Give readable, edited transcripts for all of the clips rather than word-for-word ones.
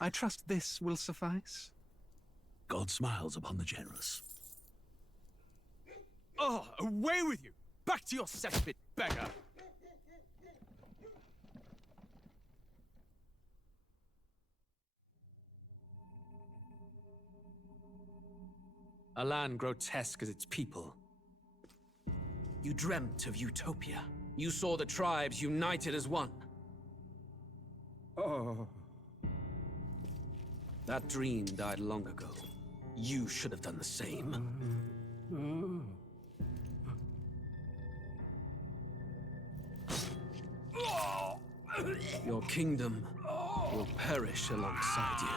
I trust this will suffice. God smiles upon the generous. Oh, away with you! Back to your cesspit, beggar! A land grotesque as its people. You dreamt of utopia. You saw the tribes united as one. Oh. That dream died long ago. You should have done the same. Your kingdom will perish alongside you.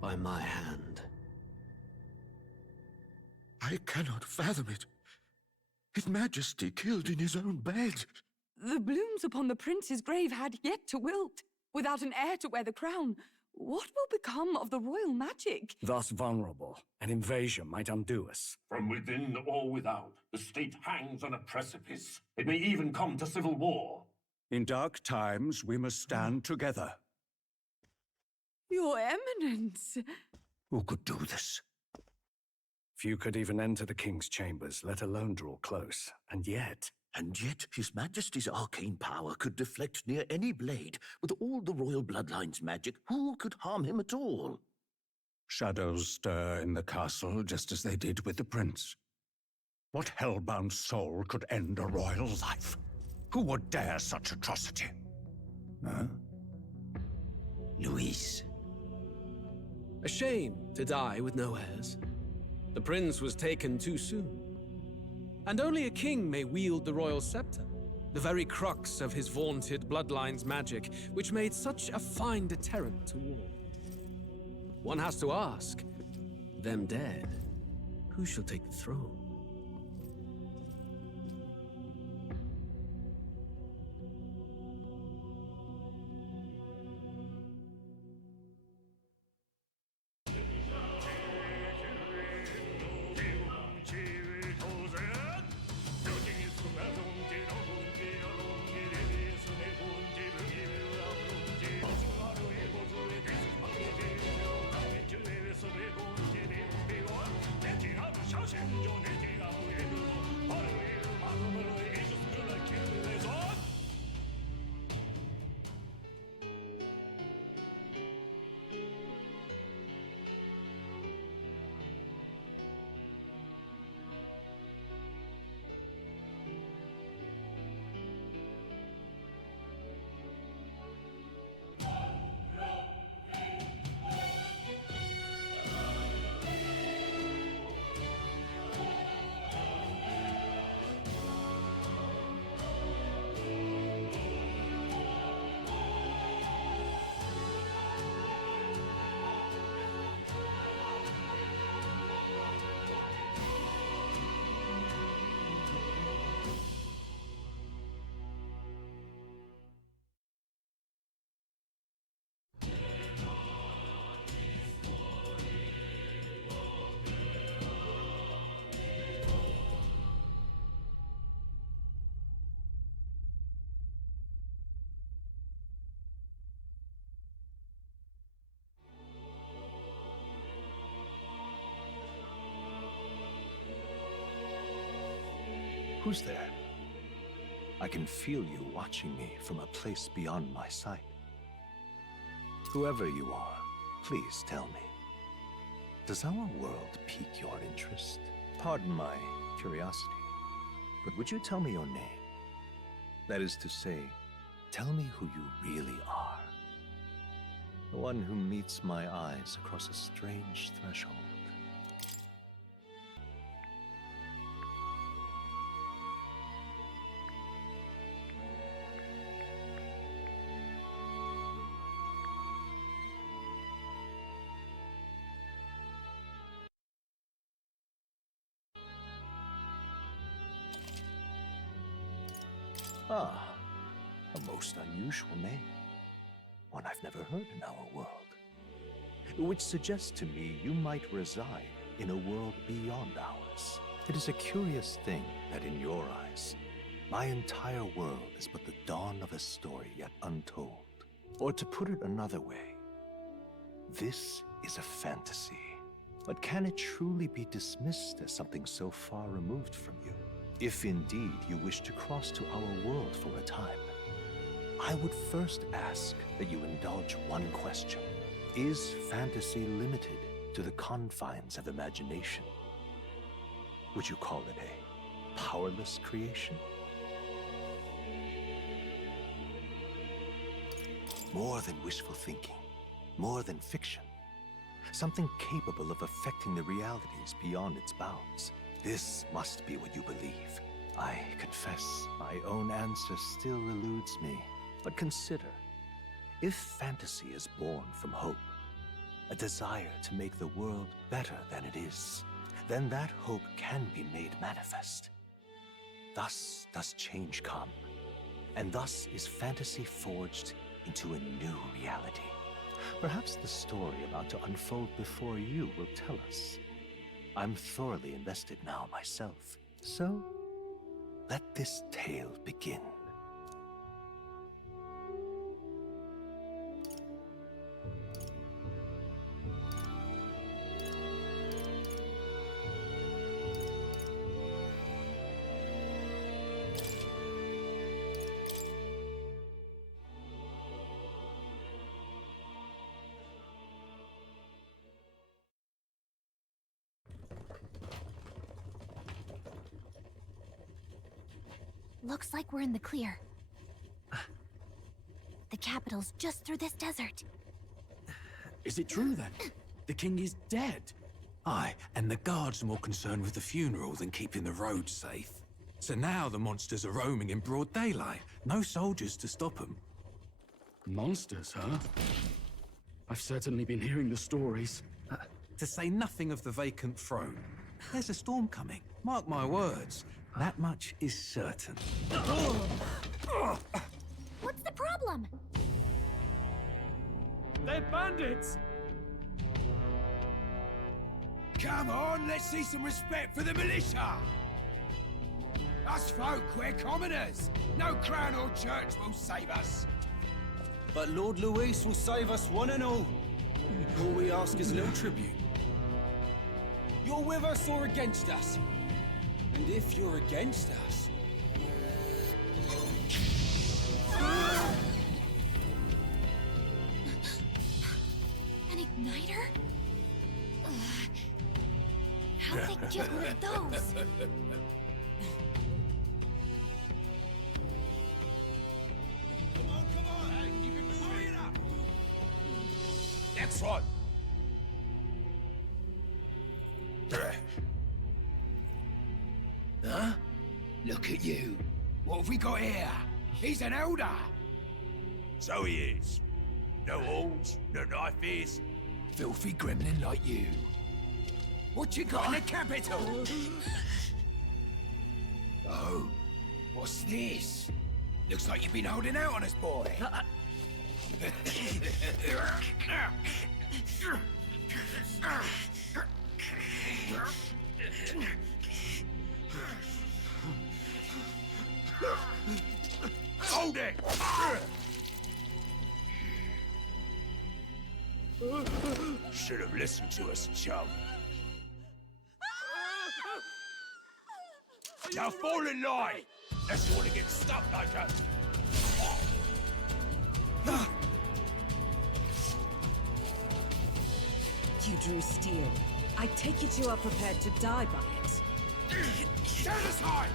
By my hand. I cannot fathom it. His Majesty killed in his own bed. The blooms upon the prince's grave had yet to wilt. Without an heir to wear the crown, what will become of the royal magic? Thus vulnerable, an invasion might undo us. From within or without, the state hangs on a precipice. It may even come to civil war. In dark times, we must stand together. Your Eminence! Who could do this? Few could even enter the king's chambers, let alone draw close. And yet His Majesty's arcane power could deflect near any blade. With all the royal bloodline's magic, who could harm him at all? Shadows stir in the castle just as they did with the prince. What hellbound soul could end a royal life? Who would dare such atrocity? Huh? Luis. A shame to die with no heirs. The prince was taken too soon. And only a king may wield the royal scepter, the very crux of his vaunted bloodline's magic, which made such a fine deterrent to war. One has to ask, them dead, who shall take the throne? Who's there? I can feel you watching me from a place beyond my sight. Whoever you are, please tell me. Does our world pique your interest? Pardon my curiosity, but would you tell me your name? That is to say, tell me who you really are. The one who meets my eyes across a strange threshold. Ah, a most unusual name. one I've never heard in our world. Which suggests to me you might reside in a world beyond ours. It is a curious thing that in your eyes, my entire world is but the dawn of a story yet untold. Or to put it another way, this is a fantasy. But can it truly be dismissed as something so far removed from you? If indeed you wish to cross to our world for a time, I would first ask that you indulge one question. Is fantasy limited to the confines of imagination? Would you call it a powerless creation? More than wishful thinking, more than fiction. Something capable of affecting the realities beyond its bounds. This must be what you believe. I confess, my own answer still eludes me. But consider, if fantasy is born from hope, a desire to make the world better than it is, then that hope can be made manifest. Thus does change come, and thus is fantasy forged into a new reality. Perhaps the story about to unfold before you will tell us. I'm thoroughly invested now myself, so let this tale begin. Looks like we're in the clear. The capital's just through this desert. Is it true then? The king is dead? Aye, and the guards are more concerned with the funeral than keeping the roads safe. So now the monsters are roaming in broad daylight. No soldiers to stop them. Monsters, huh? I've certainly been hearing the stories. To say nothing of the vacant throne. There's a storm coming. Mark my words. That much is certain. What's the problem? They're bandits! Come on, let's see some respect for the militia! Us folk, we're commoners. No crown or church will save us. But Lord Luis will save us one and all. All we ask is a little tribute. You're with us or against us? And if you're against us... An igniter? How'd they get one of those? Come on, hey, keep it moving. Hurry it up! That's right. Huh? Look at you. What have we got here? He's an elder. So he is. No horns, no knife is. Filthy gremlin like you. What you got in the capital? Oh, what's this? Looks like you've been holding out on us, boy. Hold it! Should have listened to us, chum. Now fall in line! Unless you want to get stuck like us. You drew steel. I take it you are prepared to die by it. Stand aside!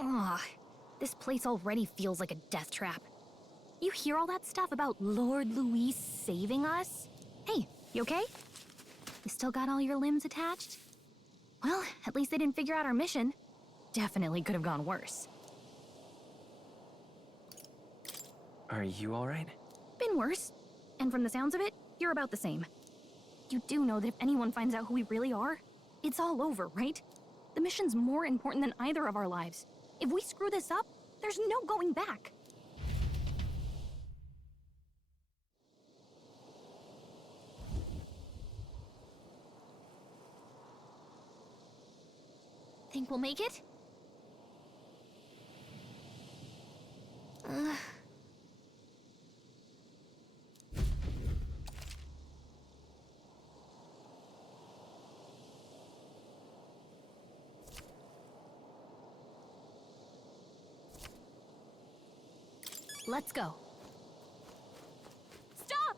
Ugh, this place already feels like a death trap. You hear all that stuff about Lord Luis saving us? Hey, you okay? You still got all your limbs attached? Well, at least they didn't figure out our mission. Definitely could have gone worse. Are you alright? Been worse. And from the sounds of it, you're about the same. You do know that if anyone finds out who we really are, it's all over, right? The mission's more important than either of our lives. If we screw this up, there's no going back. Think we'll make it? Let's go. Stop!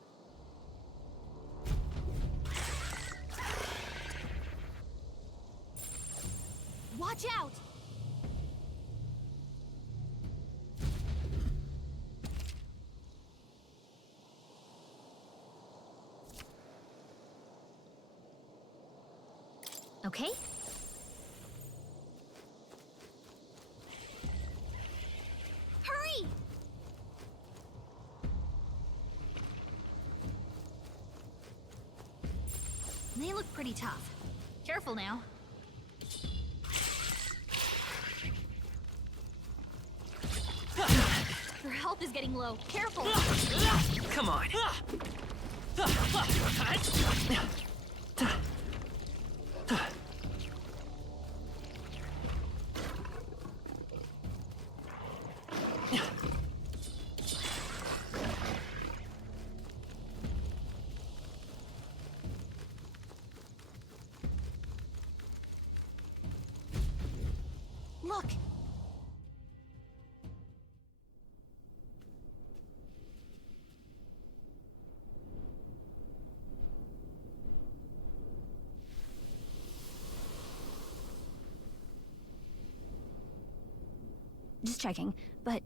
Watch out! Okay. Hurry! They look pretty tough. Careful now. Your health is getting low. Careful! Come on! Look! Just checking, but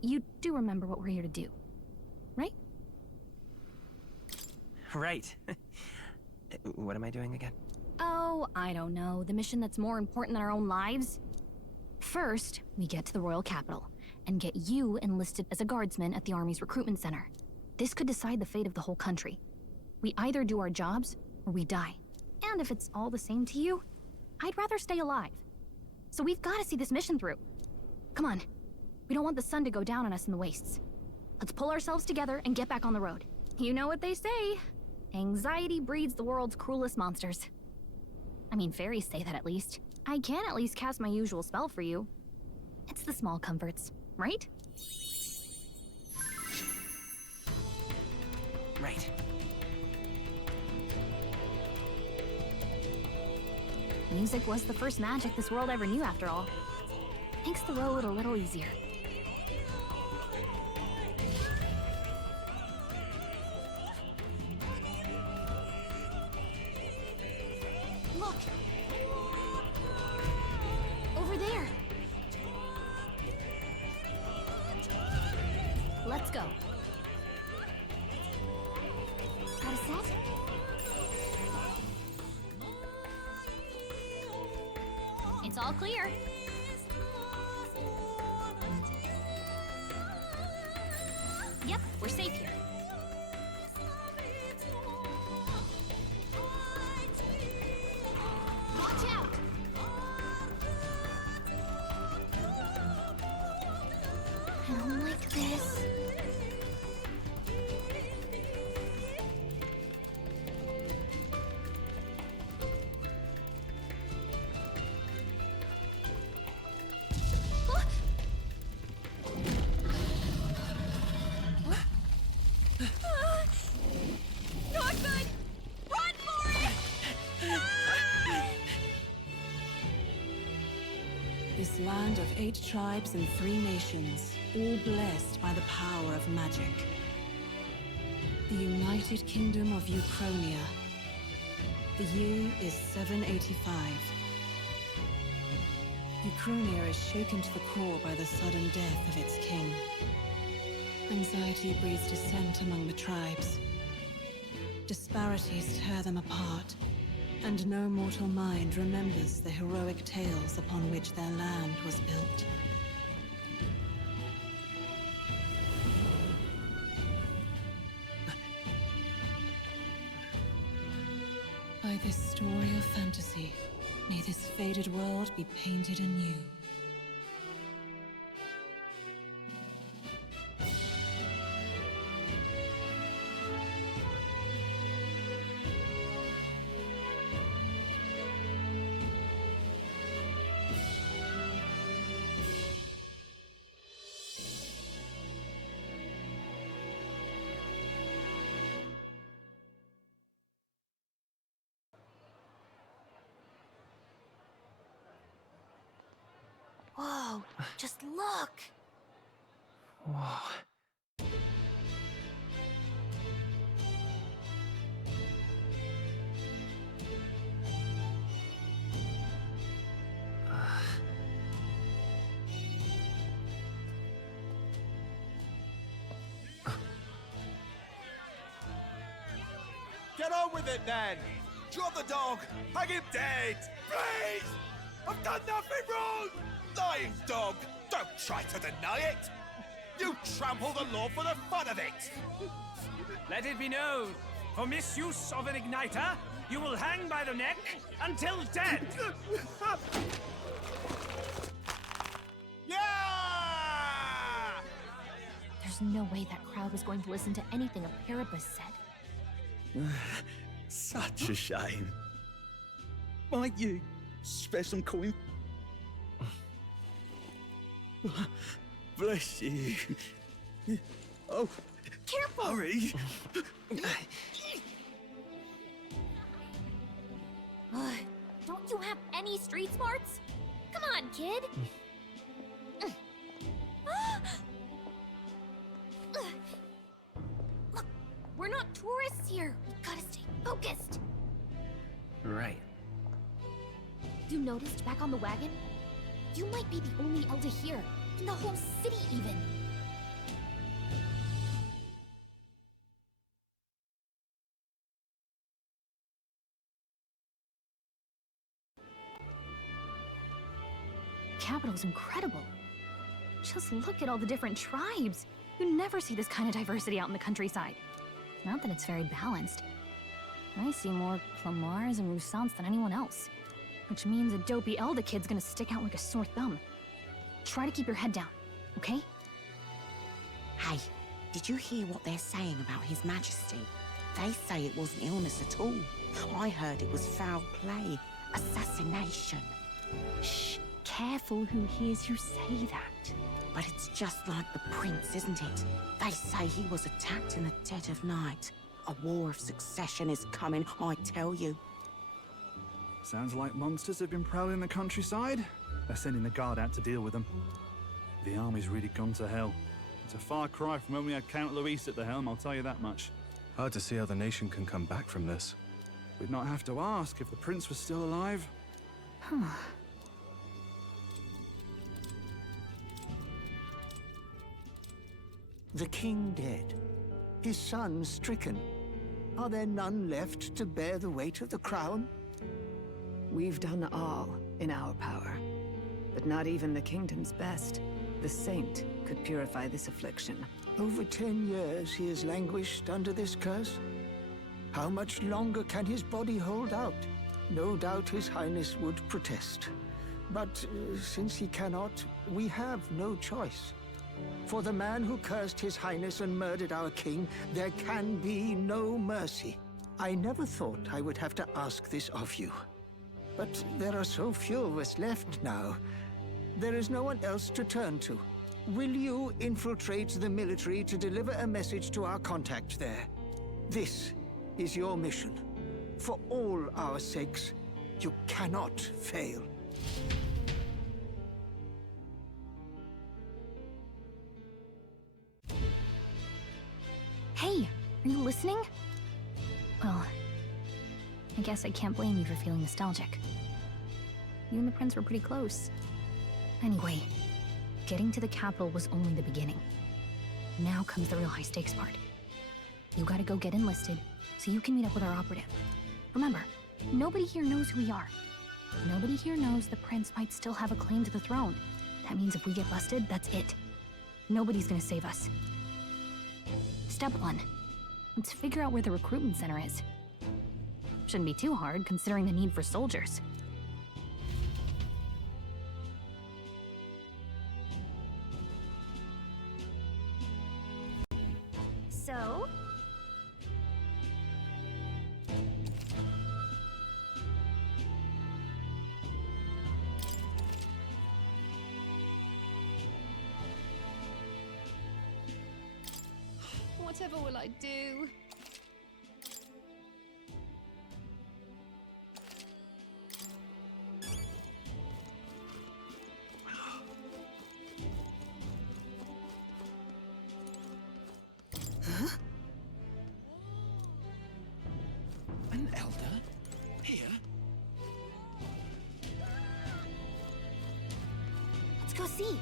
you do remember what we're here to do, right? Right. What am I doing again? Oh, I don't know. The mission that's more important than our own lives? First, we get to the royal capital and get you enlisted as a guardsman at the army's recruitment center. This could decide the fate of the whole country. We either do our jobs or we die. And if it's all the same to you, I'd rather stay alive. So we've got to see this mission through. Come on. We don't want the sun to go down on us in the wastes. Let's pull ourselves together and get back on the road. You know what they say. Anxiety breeds the world's cruelest monsters. I mean, fairies say that at least. I can at least cast my usual spell for you. It's the small comforts, right? Right. Music was the first magic this world ever knew, after all. Makes the road a little easier. Look! Over there! Let's go. Got a set? It's all clear. Yep, we're safe here. Watch out! I don't like this. Not good! Run for it! This land of 8 tribes and 3 nations, all blessed by the power of magic. The United Kingdom of Uchronia. The year is 785. Uchronia is shaken to the core by the sudden death of its king. Anxiety breeds dissent among the tribes. Disparities tear them apart, and no mortal mind remembers the heroic tales upon which their land was built. story of fantasy. May this faded world be painted anew. Whoa, just look! Whoa. Get on with it, then! Drop the dog! Hang him dead! Please! I've done nothing wrong! Lying dog! Don't try to deny it! You trample the law for the fun of it! Let it be known, for misuse of an igniter, you will hang by the neck until dead! Yeah! There's no way that crowd was going to listen to anything a Paribus said. Such a shame. Might you spare some coin? Bless you. Oh, careful! Hurry! Don't you have any street smarts? Come on, kid! Look, we're not tourists here. We've gotta stay focused. Right. You noticed back on the wagon? You might be the only elder here, in the whole city even. The capital's incredible. Just look at all the different tribes. You never see this kind of diversity out in the countryside. Not that it's very balanced. I see more Clamars and Roussants than anyone else. Which means a dopey Elder kid's gonna stick out like a sore thumb. Try to keep your head down, okay? Hey, did you hear what they're saying about His Majesty? They say it wasn't illness at all. I heard it was foul play, assassination. Shh, careful who hears you say that. But it's just like the prince, isn't it? They say he was attacked in the dead of night. A war of succession is coming, I tell you. Sounds like monsters have been prowling the countryside. They're sending the guard out to deal with them. The army's really gone to hell. It's a far cry from when we had Count Luis at the helm, I'll tell you that much. Hard to see how the nation can come back from this. We'd not have to ask if the prince was still alive. Huh. The king dead, his son stricken. Are there none left to bear the weight of the crown? We've done all in our power, but not even the kingdom's best. The saint could purify this affliction. Over 10 years he has languished under this curse. How much longer can his body hold out? No doubt his highness would protest. But since he cannot, we have no choice. For the man who cursed his highness and murdered our king, there can be no mercy. I never thought I would have to ask this of you. But there are so few of us left now. There is no one else to turn to. Will you infiltrate the military to deliver a message to our contact there? This is your mission. For all our sakes, you cannot fail. Hey, are you listening? Well, I guess I can't blame you for feeling nostalgic. You and the prince were pretty close. Anyway, getting to the capital was only the beginning. Now comes the real high-stakes part. You gotta go get enlisted, so you can meet up with our operative. Remember, nobody here knows who we are. Nobody here knows the prince might still have a claim to the throne. That means if we get busted, that's it. Nobody's gonna save us. Step 1. Let's figure out where the recruitment center is. Shouldn't be too hard, considering the need for soldiers. So? Whatever will I do? Huh? An elder? Here? Let's go see.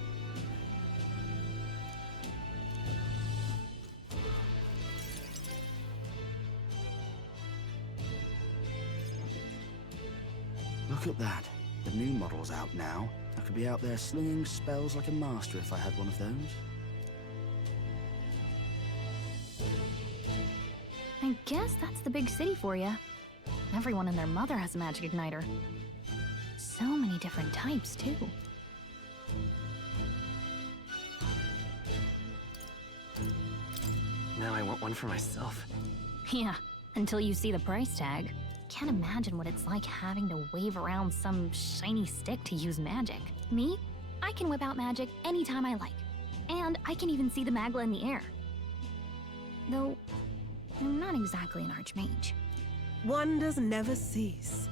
Look at that. The new model's out now. I could be out there slinging spells like a master if I had one of those. I guess that's the big city for you. Everyone and their mother has a magic igniter. So many different types, too. Now I want one for myself. Yeah, until you see the price tag. Can't imagine what it's like having to wave around some shiny stick to use magic. Me? I can whip out magic anytime I like. And I can even see the Magla in the air. Though, I'm not exactly an archmage. Wonders never cease.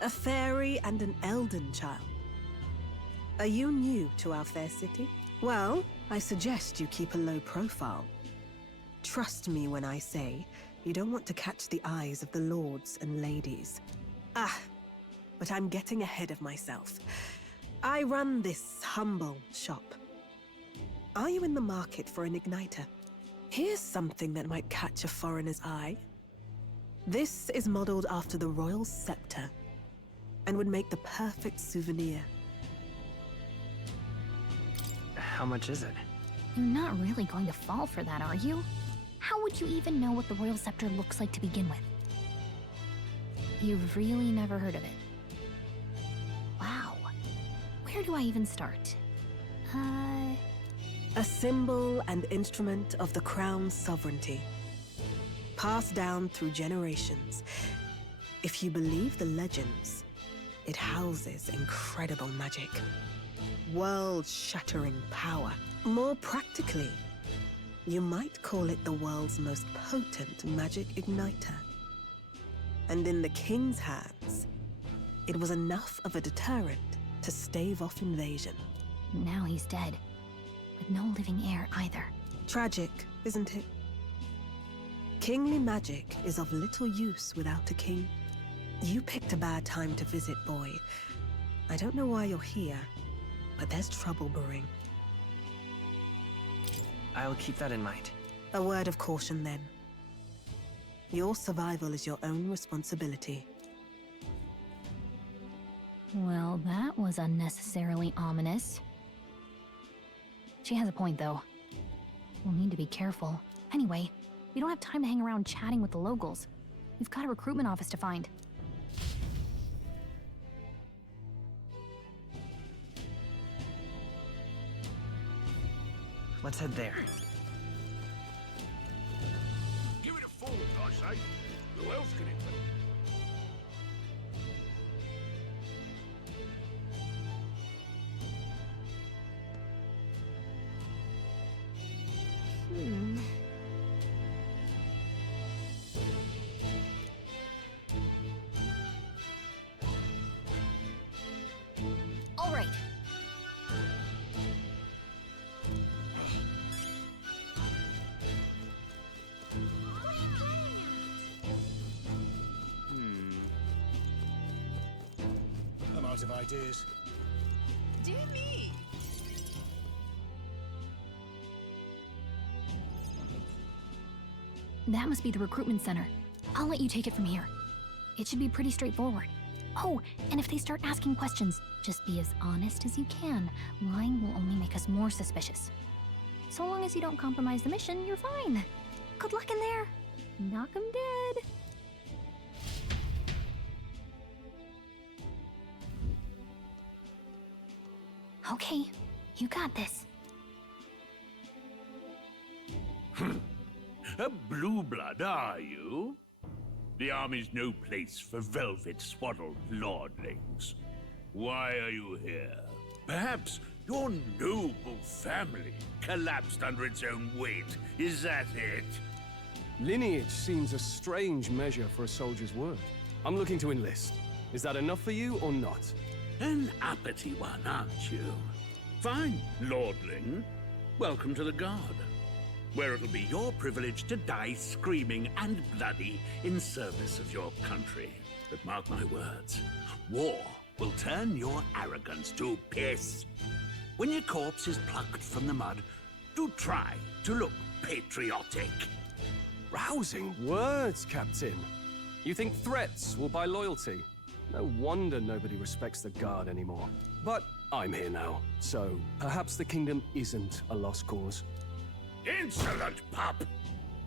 A fairy and an Elden child. Are you new to our fair city? Well, I suggest you keep a low profile. Trust me when I say you don't want to catch the eyes of the lords and ladies. But I'm getting ahead of myself. I run this humble shop. Are you in the market for an igniter? Here's something that might catch a foreigner's eye. This is modeled after the royal scepter and would make the perfect souvenir. How much is it? You're not really going to fall for that, are you? How would you even know what the royal scepter looks like to begin with? You've really never heard of it. Wow. Where do I even start? A symbol and instrument of the crown's sovereignty. Passed down through generations. If you believe the legends, it houses incredible magic. World-shattering power. More practically, you might call it the world's most potent magic igniter. And in the king's hands, it was enough of a deterrent to stave off invasion. Now he's dead, with no living heir either. Tragic, isn't it? Kingly magic is of little use without a king. You picked a bad time to visit, boy. I don't know why you're here, but there's trouble brewing. I'll keep that in mind. A word of caution, then. Your survival is your own responsibility. Well, that was unnecessarily ominous. She has a point, though. We'll need to be careful. Anyway, we don't have time to hang around chatting with the locals. We've got a recruitment office to find. Let's head there. Give it a forward, I say. Who else can it be? All right. I'm out of ideas. Dear me. That must be the recruitment center. I'll let you take it from here. It should be pretty straightforward. Oh, and if they start asking questions, just be as honest as you can. Lying will only make us more suspicious. So long as you don't compromise the mission, you're fine. Good luck in there. Knock 'em dead. Okay, you got this. A blue blood, are you? The army's no place for velvet-swaddled lordlings. Why are you here? Perhaps your noble family collapsed under its own weight. Is that it? Lineage seems a strange measure for a soldier's word. I'm looking to enlist. Is that enough for you or not? An uppity one, aren't you? Fine, lordling. Welcome to the Guard, where it'll be your privilege to die screaming and bloody in service of your country. But mark my words, war will turn your arrogance to piss. When your corpse is plucked from the mud, do try to look patriotic. Rousing words, Captain. You think threats will buy loyalty? No wonder nobody respects the Guard anymore. But I'm here now, so perhaps the kingdom isn't a lost cause. Insolent pup!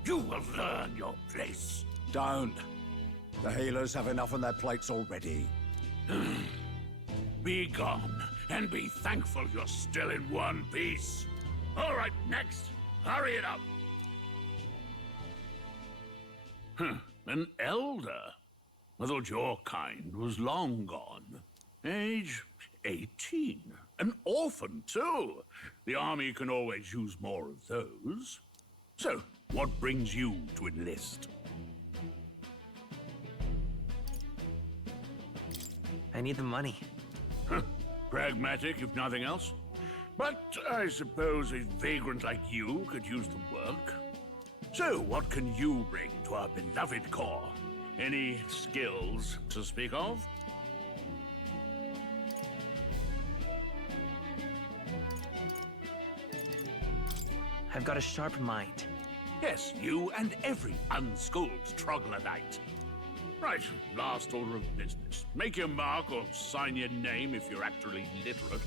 You will learn your place. Don't. The healers have enough on their plates already. Be gone, and be thankful you're still in one piece. All right, next. Hurry it up. An elder? I thought your kind was long gone. Age 18. An orphan, too. The army can always use more of those. So, what brings you to enlist? I need the money. Pragmatic, if nothing else. But I suppose a vagrant like you could use the work. So, what can you bring to our beloved corps? Any skills to speak of? I've got a sharp mind. Yes, you and every unschooled troglodyte. Right, last order of business. Make your mark or sign your name if you're actually literate.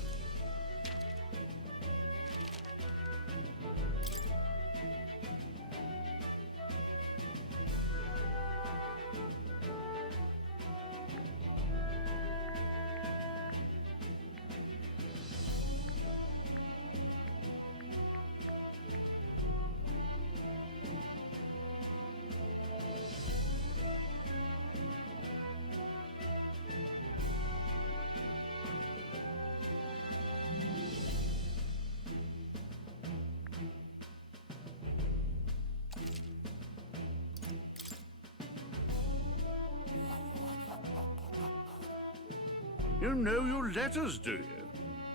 You know your letters, do you?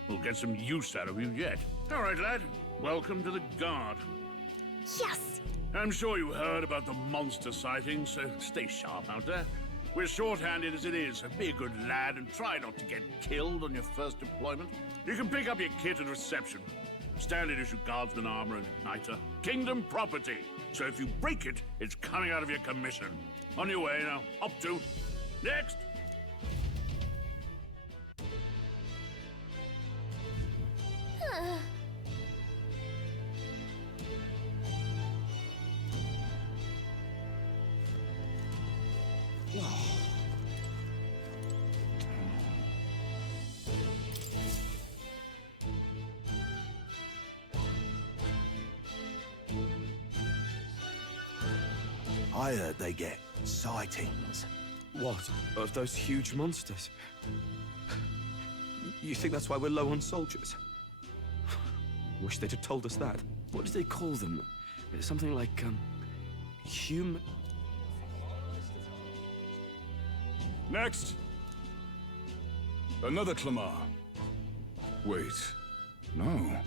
We'll get some use out of you yet. All right, lad. Welcome to the Guard. Yes! I'm sure you heard about the monster sightings, so stay sharp out there. We're short-handed as it is, so be a good lad and try not to get killed on your first deployment. You can pick up your kit at reception. Standard issue guardsman armor and igniter. Kingdom property. So if you break it, it's coming out of your commission. On your way now. Up to. Next! I heard they get sightings. What? Of those huge monsters? You think that's why we're low on soldiers? Wish they'd have told us that. What did they call them? Something like, human... Next! Another Clamar. Wait. No.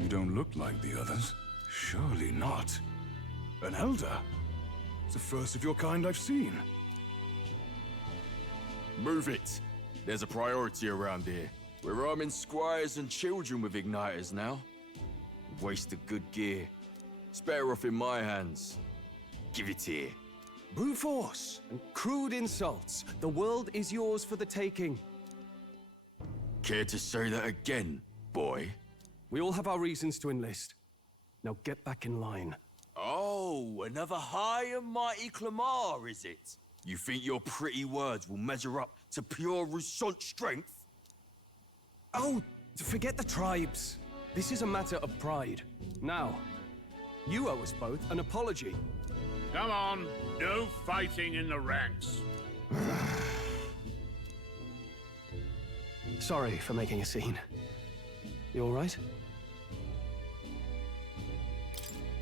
You don't look like the others. Surely not. An elder? It's the first of your kind I've seen. Move it. There's a priority around here. We're arming squires and children with igniters now. Waste of good gear. It's better off in my hands. Give it here. Brute force and crude insults. The world is yours for the taking. Care to say that again, boy? We all have our reasons to enlist. Now get back in line. Oh, another high and mighty Clamar, is it? You think your pretty words will measure up to pure Rousseau strength? Oh, Forget the tribes. This is a matter of pride. Now, you owe us both an apology. Come on, no fighting in the ranks. Sorry for making a scene. You all right?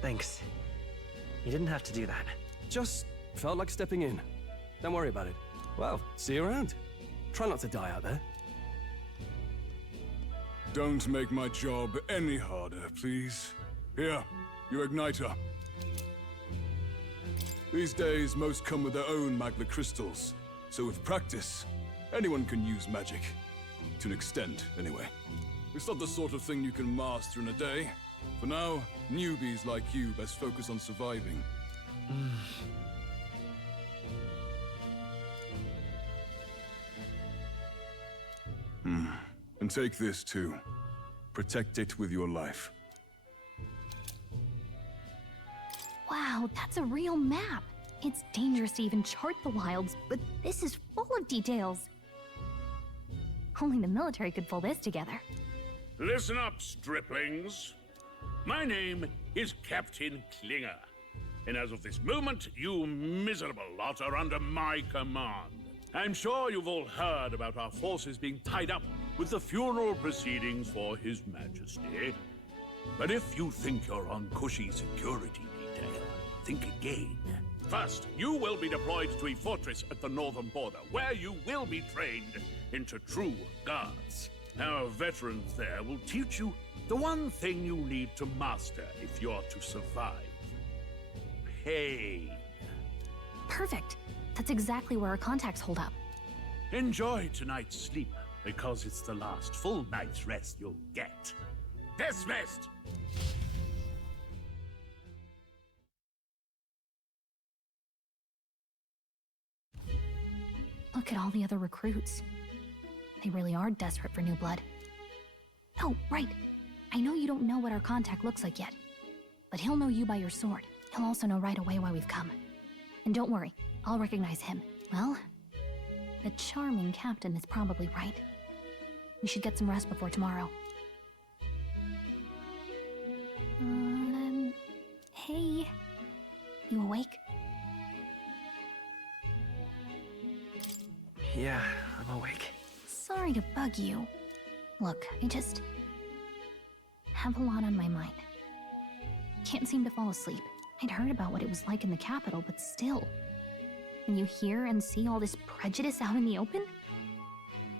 Thanks. You didn't have to do that. Just felt like stepping in. Don't worry about it. Well, see you around. Try not to die out there. Don't make my job any harder, please. Here, your igniter. These days, most come with their own magna crystals. So with practice, anyone can use magic. To an extent, anyway. It's not the sort of thing you can master in a day. For now, newbies like you best focus on surviving. And take this too. Protect it with your life. Wow, that's a real map. It's dangerous to even chart the wilds, but this is full of details. Only the military could pull this together. Listen up, striplings. My name is Captain Klinger, and as of this moment, you miserable lot are under my command. I'm sure you've all heard about our forces being tied up with the funeral proceedings for His Majesty. But if you think you're on cushy security detail, think again. First, you will be deployed to a fortress at the northern border, where you will be trained into true guards. Our veterans there will teach you the one thing you need to master if you're to survive. Pain. Perfect. That's exactly where our contacts hold up. Enjoy tonight's sleep, because it's the last full night's rest you'll get. Dismissed! Look at all the other recruits. They really are desperate for new blood. Oh, right. I know you don't know what our contact looks like yet, but he'll know you by your sword. He'll also know right away why we've come. And don't worry, I'll recognize him. Well, the charming captain is probably right. We should get some rest before tomorrow. Hey. You awake? Yeah, I'm awake. Sorry to bug you. Look, I just have a lot on my mind. Can't seem to fall asleep. I'd heard about what it was like in the capital, but still. When you hear and see all this prejudice out in the open,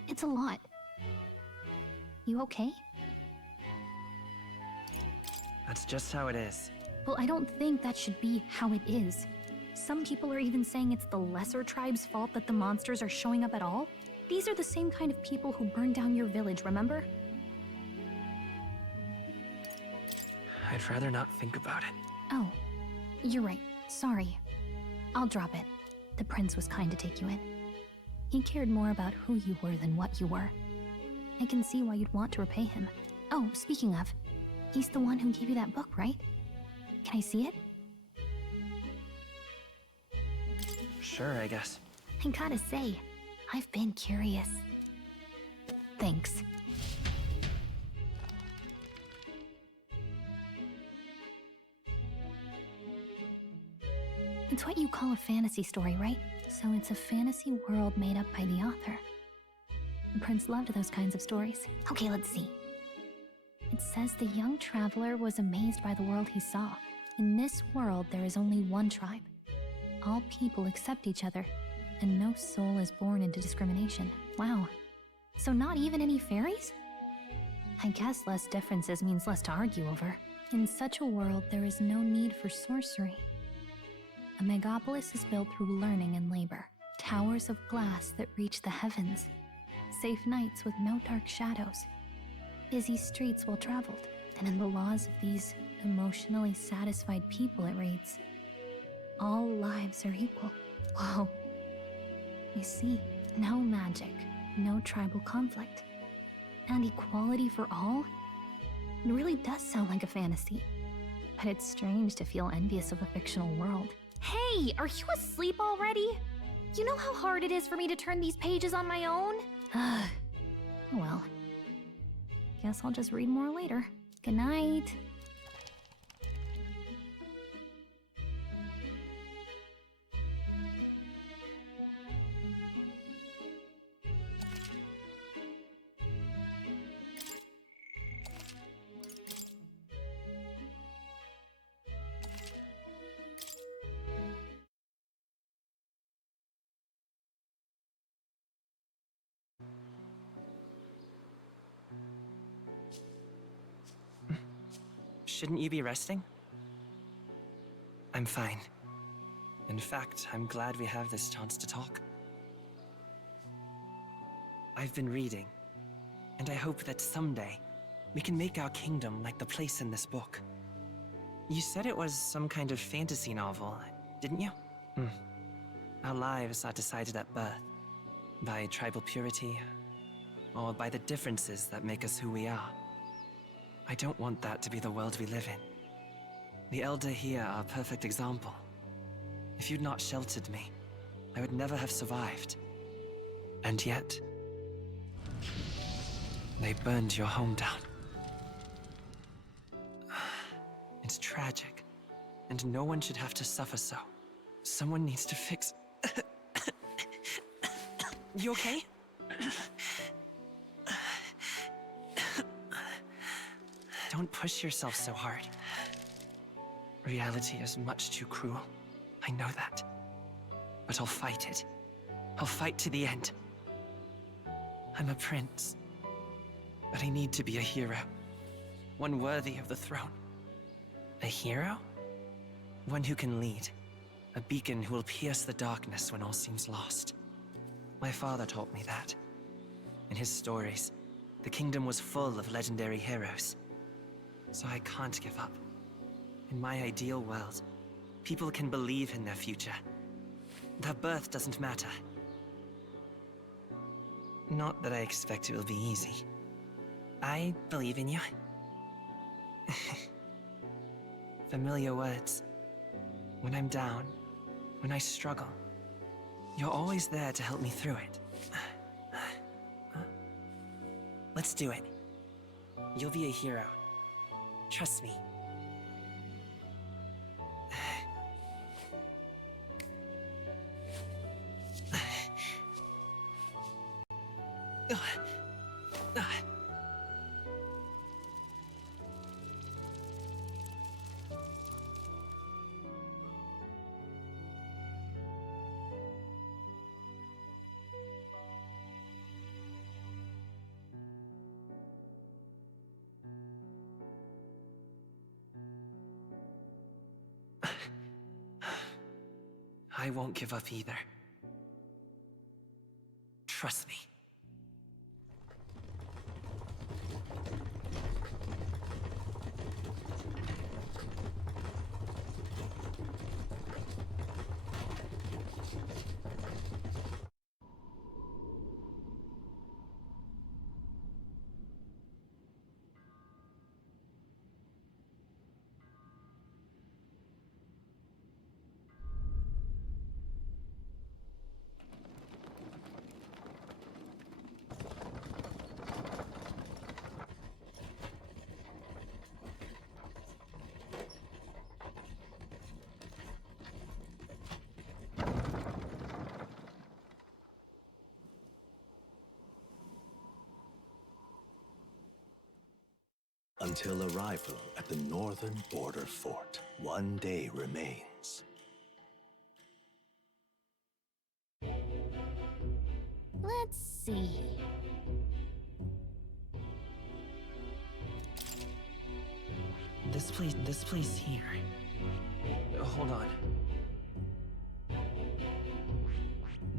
it's a lot. You okay? That's just how it is. Well, I don't think that should be how it is. Some people are even saying it's the lesser tribe's fault that the monsters are showing up at all. These are the same kind of people who burned down your village, remember? I'd rather not think about it. Oh, you're right. Sorry. I'll drop it. The prince was kind to take you in. He cared more about who you were than what you were. I can see why you'd want to repay him. Oh, speaking of, he's the one who gave you that book, right? Can I see it? Sure, I guess. I gotta say, I've been curious. Thanks. It's what you call a fantasy story, right? So it's a fantasy world made up by the author. The prince loved those kinds of stories. Okay, let's see. It says the young traveler was amazed by the world he saw. In this world, there is only one tribe. All people accept each other, and no soul is born into discrimination. Wow. So not even any fairies? I guess less differences means less to argue over. In such a world, there is no need for sorcery. A megapolis is built through learning and labor. Towers of glass that reach the heavens. Safe nights with no dark shadows. Busy streets well traveled. And in the laws of these emotionally satisfied people, it reads, all lives are equal. Whoa. You see, no magic, no tribal conflict, and equality for all? It really does sound like a fantasy. But it's strange to feel envious of a fictional world. Hey, are you asleep already? You know how hard it is for me to turn these pages on my own? Well, Guess I'll just read more later. Good night. Shouldn't you be resting? I'm fine. In fact, I'm glad we have this chance to talk. I've been reading, and I hope that someday we can make our kingdom like the place in this book. You said it was some kind of fantasy novel, didn't you? Our lives are decided at birth, by tribal purity, or by the differences that make us who we are. I don't want that to be the world we live in. The Elder here are a perfect example. If you'd not sheltered me, I would never have survived. And yet, they burned your home down. It's tragic, and no one should have to suffer so. Someone needs to fix... You okay? Don't push yourself so hard. Reality is much too cruel. I know that. But I'll fight it. I'll fight to the end. I'm a prince. But I need to be a hero. One worthy of the throne. A hero? One who can lead. A beacon who will pierce the darkness when all seems lost. My father taught me that. In his stories, the kingdom was full of legendary heroes. So I can't give up. In my ideal world, people can believe in their future. Their birth doesn't matter. Not that I expect it will be easy. I believe in you. Familiar words. When I'm down, when I struggle, you're always there to help me through it. Let's do it. You'll be a hero. Trust me. I won't give up either. Trust me. Until arrival at the northern border fort, one day remains. Let's see. This place here. Hold on.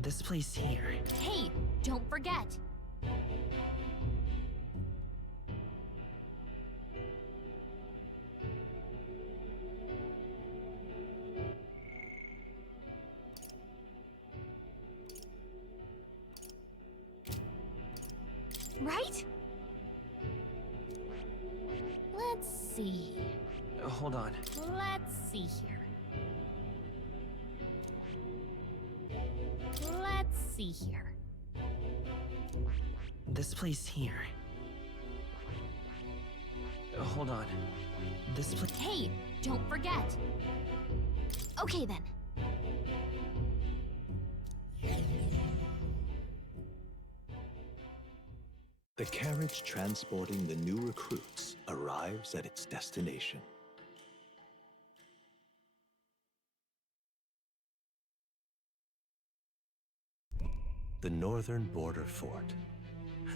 This place here. Hey, don't forget. Right? Let's see. Hold on. Let's see here. Let's see here. This place here. Hold on. This place... Hey, don't forget. Okay then. The carriage transporting the new recruits arrives at its destination. The northern border fort.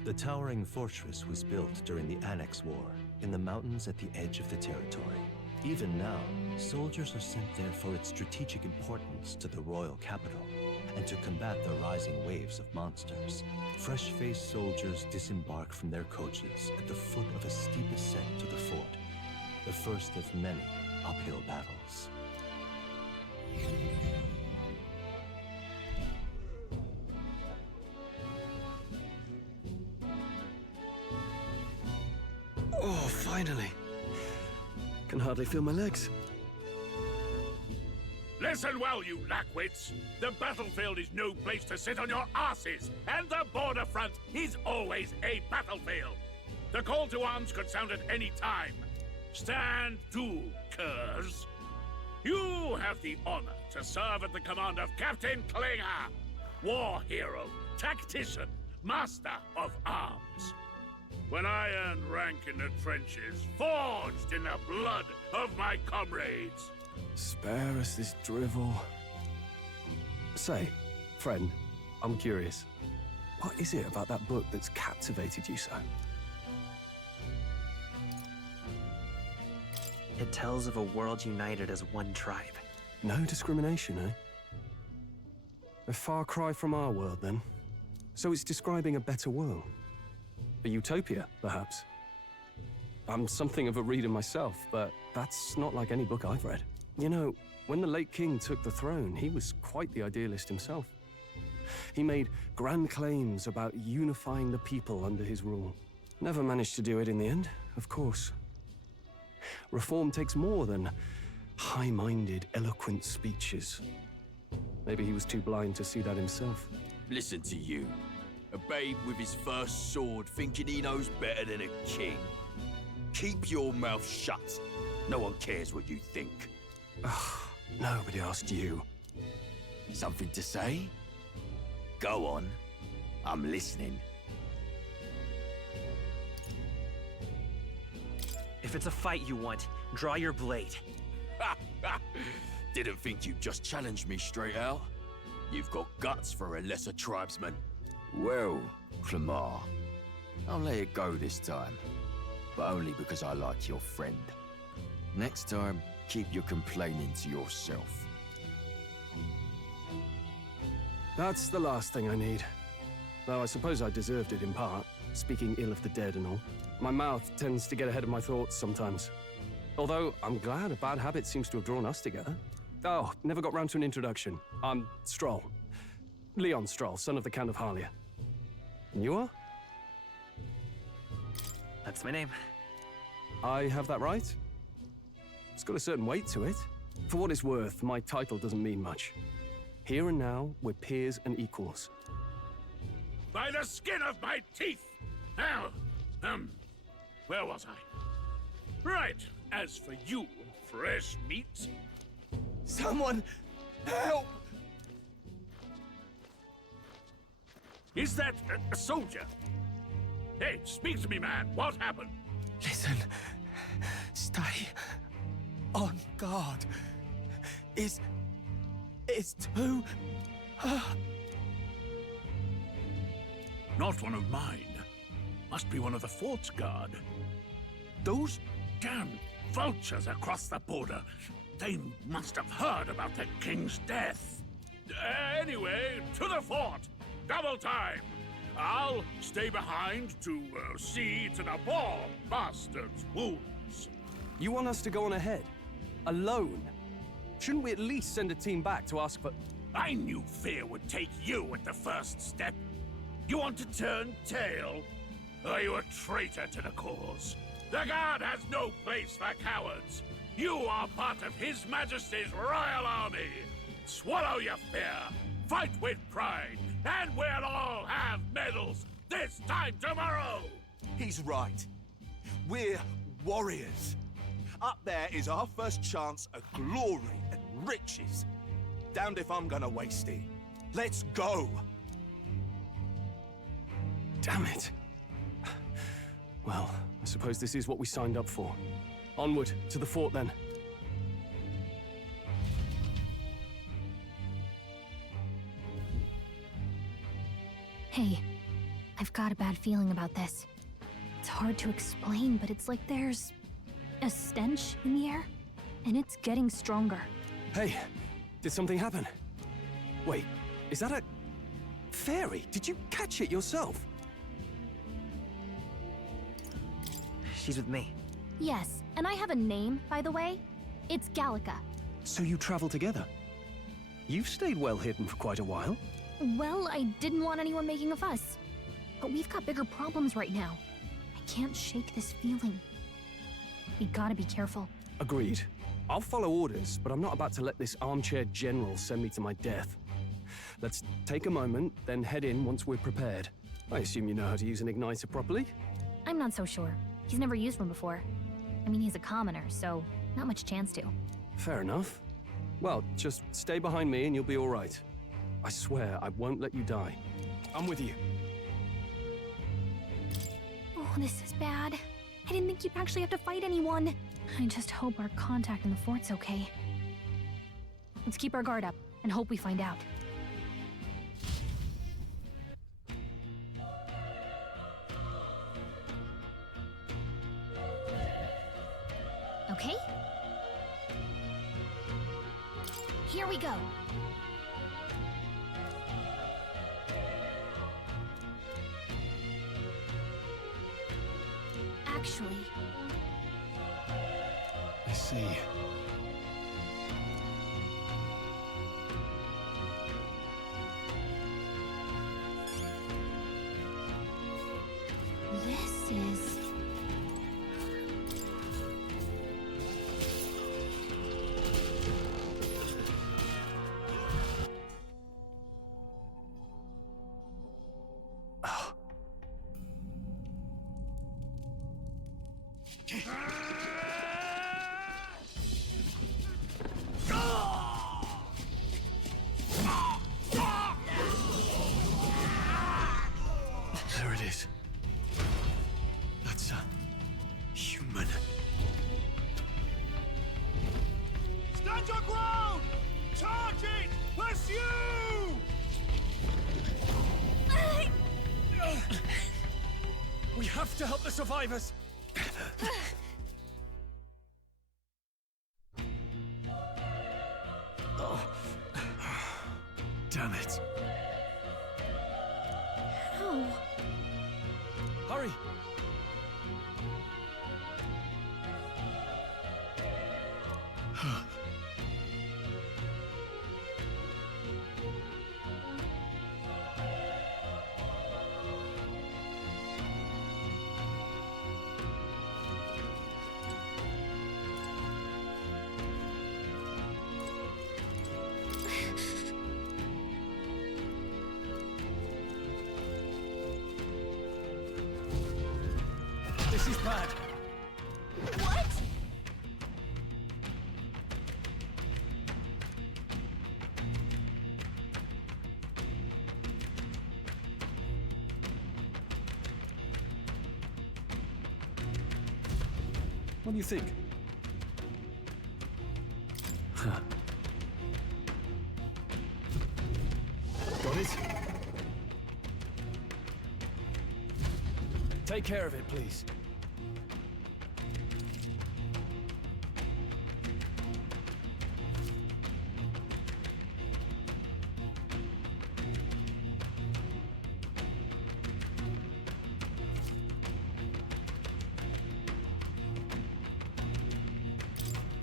The towering fortress was built during the Annex War in the mountains at the edge of the territory. Even now, soldiers are sent there for its strategic importance to the royal capital and to combat the rising waves of monsters. Fresh-faced soldiers disembark from their coaches at the foot of a steep ascent to the fort, the first of many uphill battles. Oh, finally. Can hardly feel my legs. Listen well, you lackwits. The battlefield is no place to sit on your asses, and the border front is always a battlefield. The call to arms could sound at any time. Stand to, curs. You have the honor to serve at the command of Captain Klinger, war hero, tactician, master of arms. When I earned rank in the trenches, forged in the blood of my comrades. Spare us this drivel. Say, friend, I'm curious. What is it about that book that's captivated you so? It tells of a world united as one tribe. No discrimination, eh? A far cry from our world, then. So it's describing a better world. A utopia, perhaps. I'm something of a reader myself, but that's not like any book I've read. You know, when the late king took the throne, he was quite the idealist himself. He made grand claims about unifying the people under his rule. Never managed to do it in the end, of course. Reform takes more than high-minded, eloquent speeches. Maybe he was too blind to see that himself. Listen to you. A babe with his first sword thinking he knows better than a king. Keep your mouth shut. No one cares what you think. Nobody asked you. Something to say? Go on. I'm listening. If it's a fight you want, draw your blade. Didn't think you'd just challenge me straight out. You've got guts for a lesser tribesman. Well, Clemar, I'll let it go this time. But only because I like your friend. Next time, keep your complaining to yourself. That's the last thing I need. Though I suppose I deserved it in part, speaking ill of the dead and all. My mouth tends to get ahead of my thoughts sometimes. Although, I'm glad a bad habit seems to have drawn us together. Oh, never got round to an introduction. I'm Stroll. Leon Stroll, son of the Count of Harlia. And you are? That's my name. I have that right? It's got a certain weight to it. For what it's worth, my title doesn't mean much. Here and now, we're peers and equals. By the skin of my teeth! Now, where was I? Right, as for you, fresh meat... Someone, help! Is that a soldier? Hey, speak to me, man. What happened? Listen. Stay on guard. It's too... Not one of mine. Must be one of the fort's guard. Those damn vultures across the border. They must have heard about the king's death. Anyway, to the fort. Double time. I'll stay behind to see to the poor bastard's wounds. You want us to go on ahead? Alone? Shouldn't we at least send a team back to ask for... I knew fear would take you at the first step. You want to turn tail? Are you a traitor to the cause? The Guard has no place for cowards. You are part of His Majesty's Royal Army. Swallow your fear, fight with pride, and we'll all have medals this time tomorrow! He's right. We're warriors. Up there is our first chance at glory and riches. Damned if I'm gonna waste it. Let's go! Damn it. Well, I suppose this is what we signed up for. Onward, to the fort then. Hey, I've got a bad feeling about this. It's hard to explain, but it's like there's a stench in the air, and it's getting stronger. Hey, did something happen? Wait, is that a fairy? Did you catch it yourself? She's with me. Yes, and I have a name, by the way. It's Gallica. So you travel together? You've stayed well hidden for quite a while. Well, I didn't want anyone making a fuss. But we've got bigger problems right now. I can't shake this feeling. We gotta be careful. Agreed. I'll follow orders, but I'm not about to let this armchair general send me to my death. Let's take a moment, then head in once we're prepared. I assume you know how to use an igniter properly? I'm not so sure. He's never used one before. I mean, he's a commoner, so not much chance to. Fair enough. Well, just stay behind me and you'll be all right. I swear I won't let you die. I'm with you. Oh, this is bad. I didn't think you'd actually have to fight anyone. I just hope our contact in the fort's okay. Let's keep our guard up and hope we find out. Okay? Here we go. Actually... I see. This is... There it is. That's a human. Stand your ground! Charge it! Pursue! We have to help the survivors! Damn it. How? Hurry! This is bad. What? What do you think? Got it? Take care of it, please.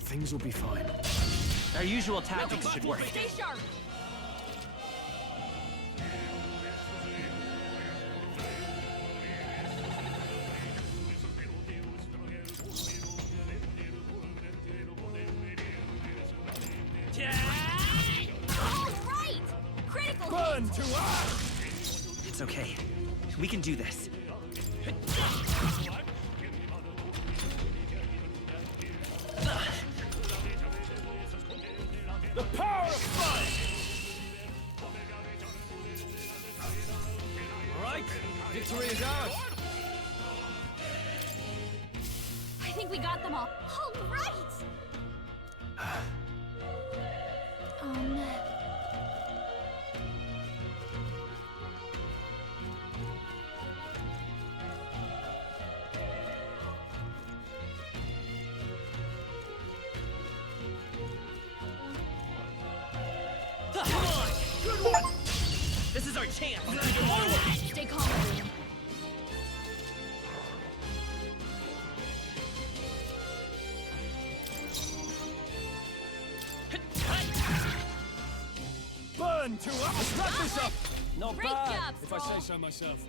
Things will be fine. Our usual tactics should work. Stay sharp! All right! Critical Burn hit! to ash! It's okay. We can do this. think we got them all. All right! Come on! Good one! This is our chance! Forward! Stay calm, everyone. Burn to up! Let's wrap this up! Not Great bad, job, if I Skull. say so myself.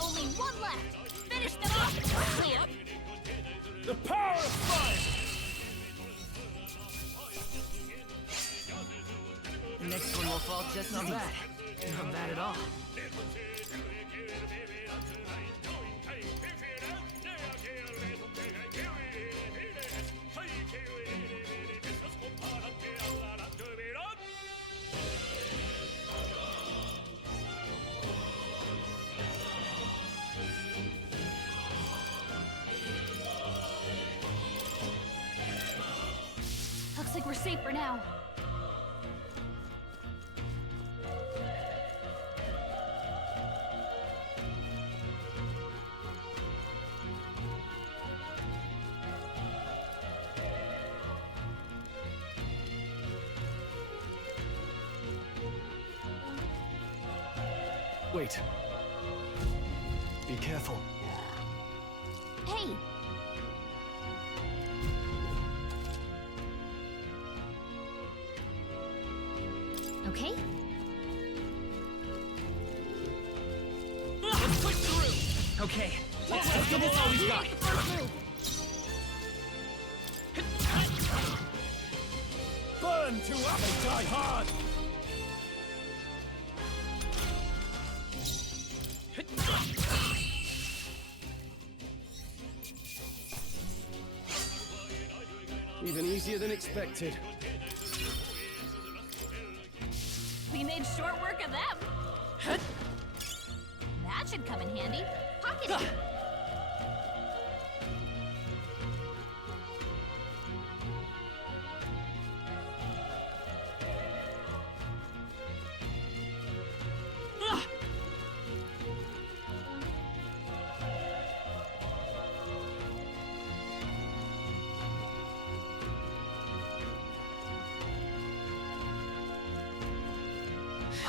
Only one left. Finish them off. Clear. The power of fire! The next one will fall just not bad. Not bad at all. Looks like we're safe for now. Wait. Be careful. Hey! Okay? Let's push through! Okay, let's give this all we've got. Burn to up and die hard! Even easier than expected. We made short work of them. That should come in handy. Pocket it.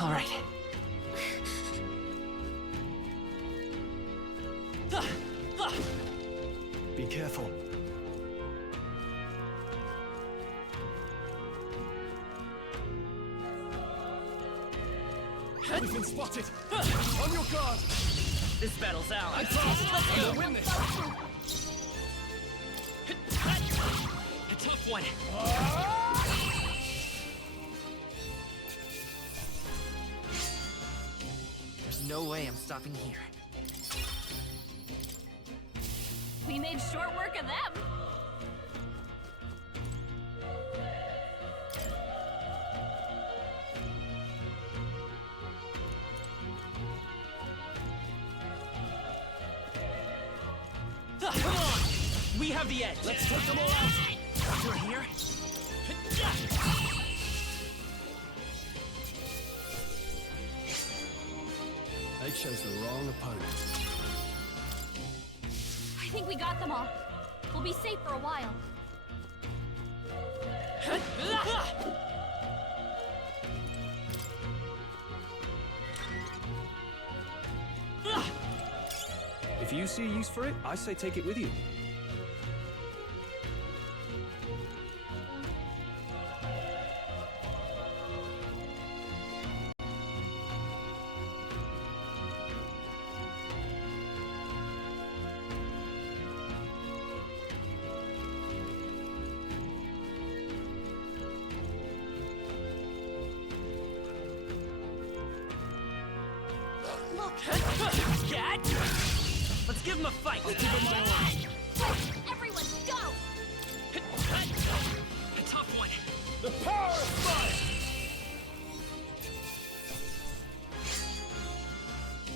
All right. Be careful. We've been spotted! On your guard! This battle's ours. Let's go. go! Win this! A tough one. There's no way I'm stopping here. We made short work of them. Come on! We have the edge. Let's take them all out. You're here? They chose the wrong opponent. I think we got them all. We'll be safe for a while. If you see a use for it, I say take it with you. Look! Cat! Let's give him a fight! Everyone, go! A tough one! The power of fire!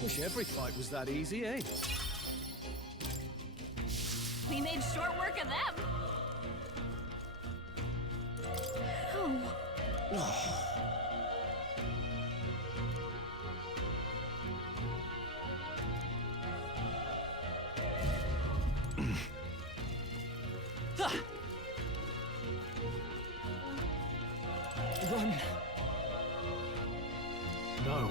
Wish every fight was that easy, eh? We made short work of them. Oh. Run! No.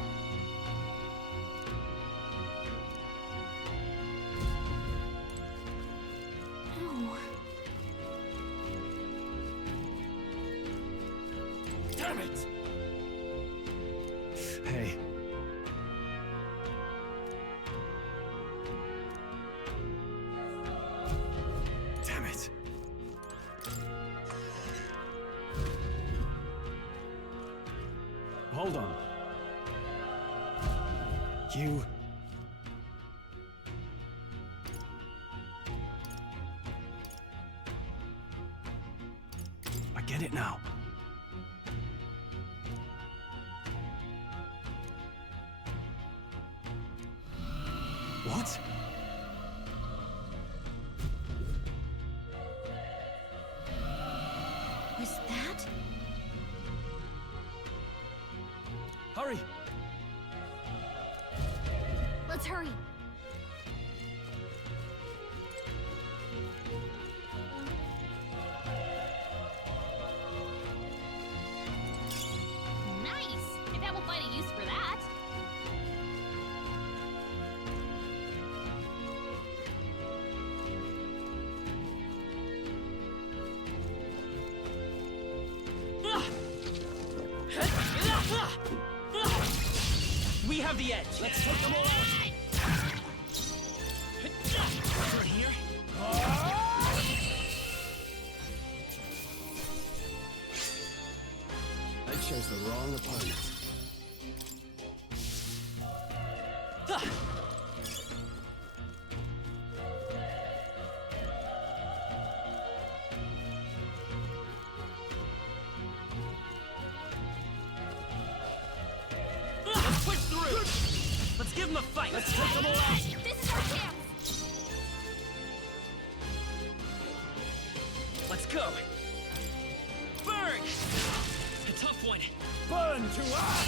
No. Damn it! Hey. Damn it. Hold on. You... I get it now. What? Was that? Hurry! Let's hurry. Nice! I bet we'll find a use for that. We have the edge. Let's take them all out. Over here. I chose the wrong opponent. Let's push through. Let's give them a fight. Let's take them all out. This is our chance. Let's go. Burn. A tough one. Burn to us!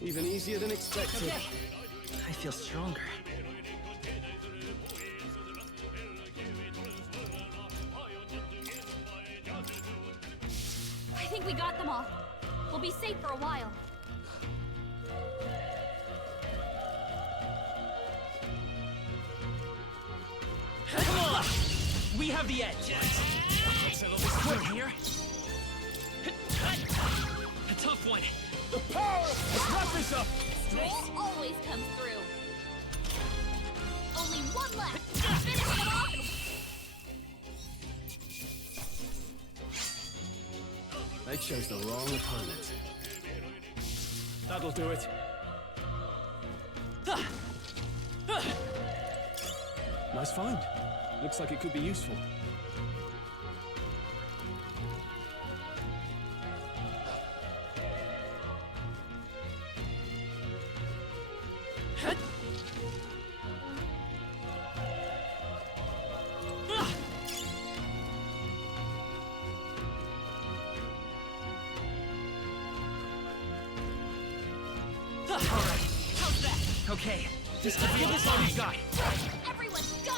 Even easier than expected. Okay. I feel stronger. I think we got them all. We'll be safe for a while. Come on! We have the edge. Let's settle this quick here. A tough one. The power! Let's wrap this up! Stroll always comes through. Only one left. Finish them off. They chose the wrong opponent. That'll do it. Nice find. Looks like it could be useful. How's that? Okay. Just give this all you got. Everyone, go!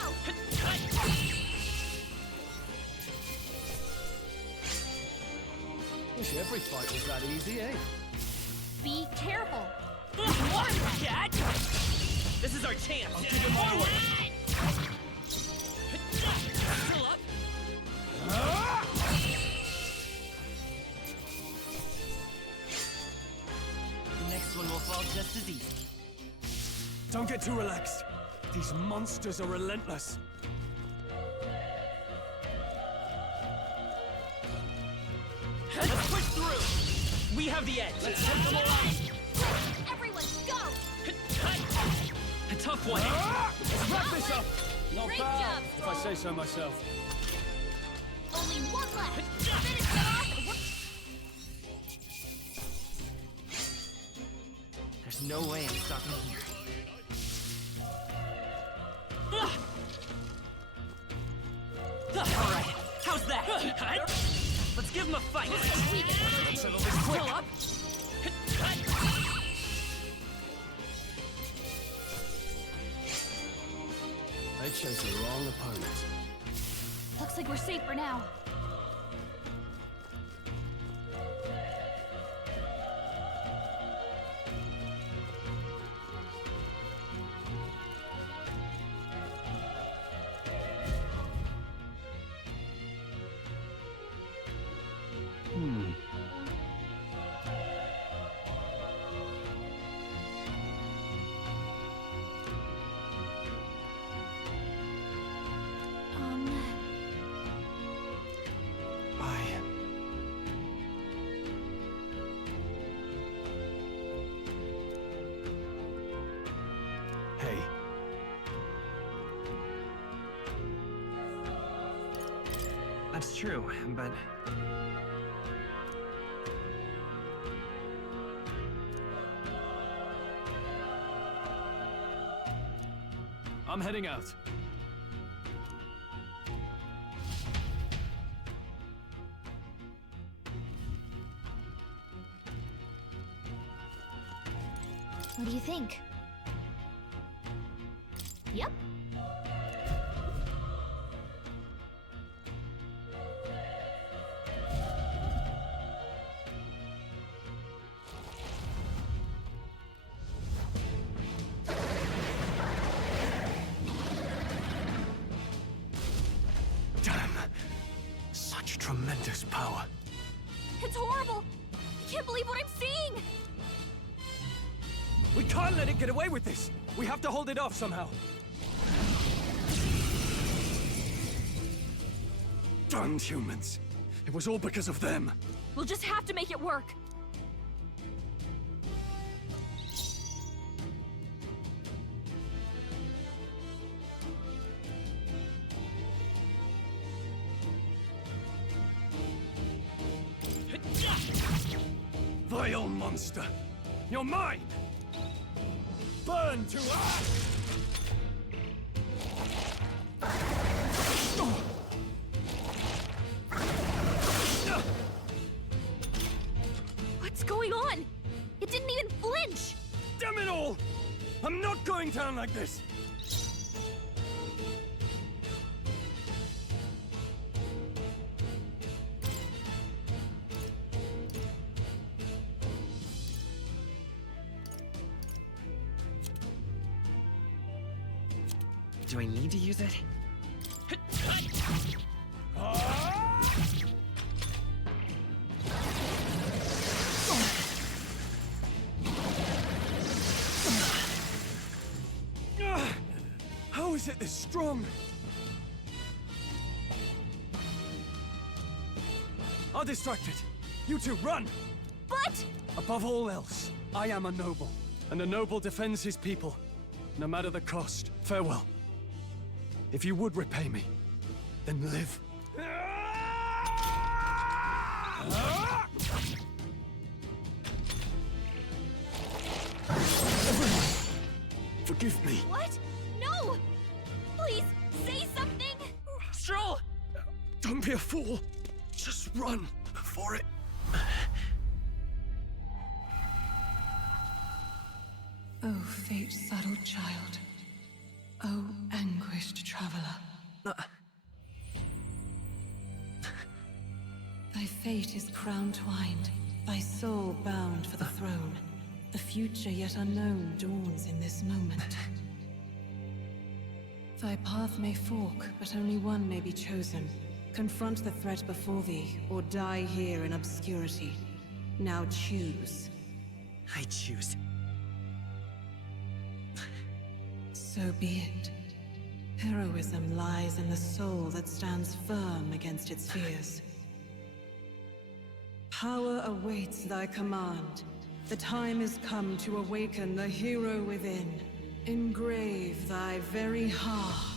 Wish every fight was that easy, eh? Be careful. What, cat? This is our chance. I'll give it forward. Still up? The next one will fall just as easy. Don't get too relaxed. These monsters are relentless. Let's push through. We have the edge. Let's take them all out. Everyone, go! A tough one. Let's wrap this up. Not Great bad, job, if I say so myself. Only one left. Finish them off. There's no way I'm stopping here. that? Let's give him a fight. Let's settle this quick. I chose the wrong opponent. Looks like we're safe for now. Hey. That's true, but... I'm heading out. What do you think? Yep. Damn. Such tremendous power. It's horrible! I can't believe what I'm seeing! We can't let it get away with this! We have to hold it off somehow. Darned humans. It was all because of them. We'll just have to make it work. Vile monster! You're mine! Burn to ash! What's going on? It didn't even flinch! Damn it all! I'm not going down like this! Do I need to use it? How is it this strong? I'll distract it. You two, run! But... Above all else, I am a noble, and a noble defends his people, no matter the cost. Farewell. If you would repay me, then live. Forgive me. What? No! Please, say something! Stroll! Don't be a fool. Just run before it... Oh, fate-saddled child. Oh, anguished traveler. Thy fate is crown-twined, thy soul bound for the throne. The future yet unknown dawns in this moment. Thy path may fork, but only one may be chosen. Confront the threat before thee, or die here in obscurity. Now choose. I choose. So be it. Heroism lies in the soul that stands firm against its fears. Power awaits thy command. The time is come to awaken the hero within. Engrave thy very heart.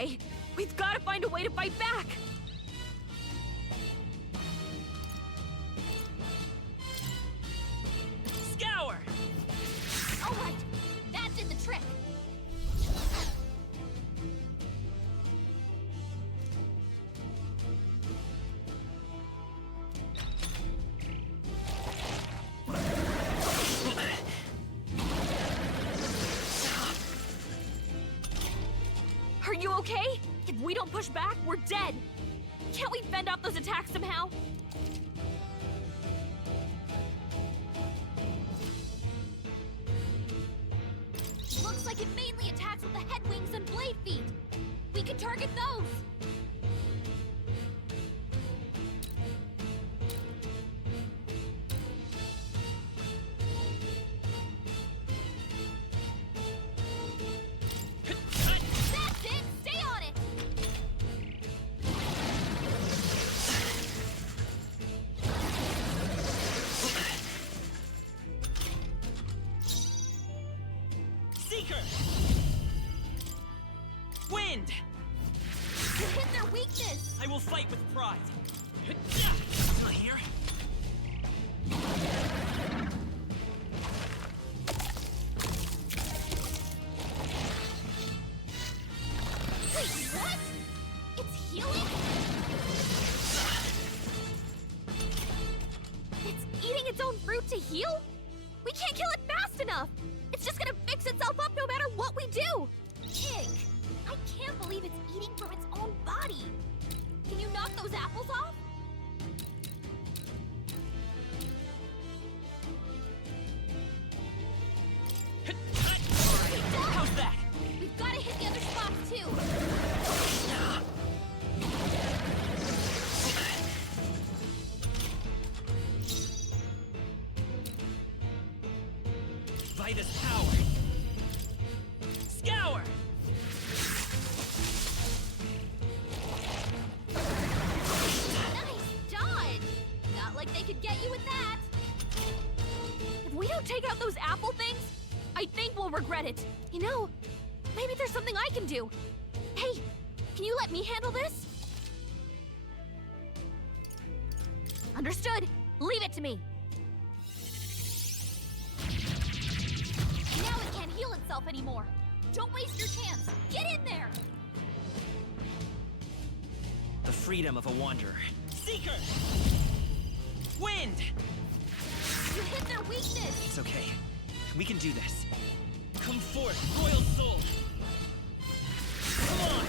way! We've got to find a way to fight back! Scour! All right, that did the trick. Are you okay? If we don't push back, we're dead. Can't we fend off those attacks somehow? Looks like it mainly attacks with the head wings and blade feet. We can target those. That's it! Stay on it! Seeker! Wind! You hit their weakness! I will fight with pride. It's not here. Wait, what? It's healing? It's eating its own fruit to heal? We can't kill it fast enough! It's just gonna fix itself up no matter what we do! Ick! I can't believe it's eating from its own body! Can you knock those apples off? How's that? We've gotta hit the other spots too! Vitus power. Scour! Nice dodge! Not like they could get you with that! If we don't take out those apple things, I think we'll regret it. You know, maybe there's something I can do. Hey, can you let me handle this? Understood. Leave it to me. Now it can't heal itself anymore. Don't waste your chance. Get in there! The freedom of a wanderer. Seeker! Wind! You hit their weakness! It's okay. We can do this. Come forth, royal soul! Come on!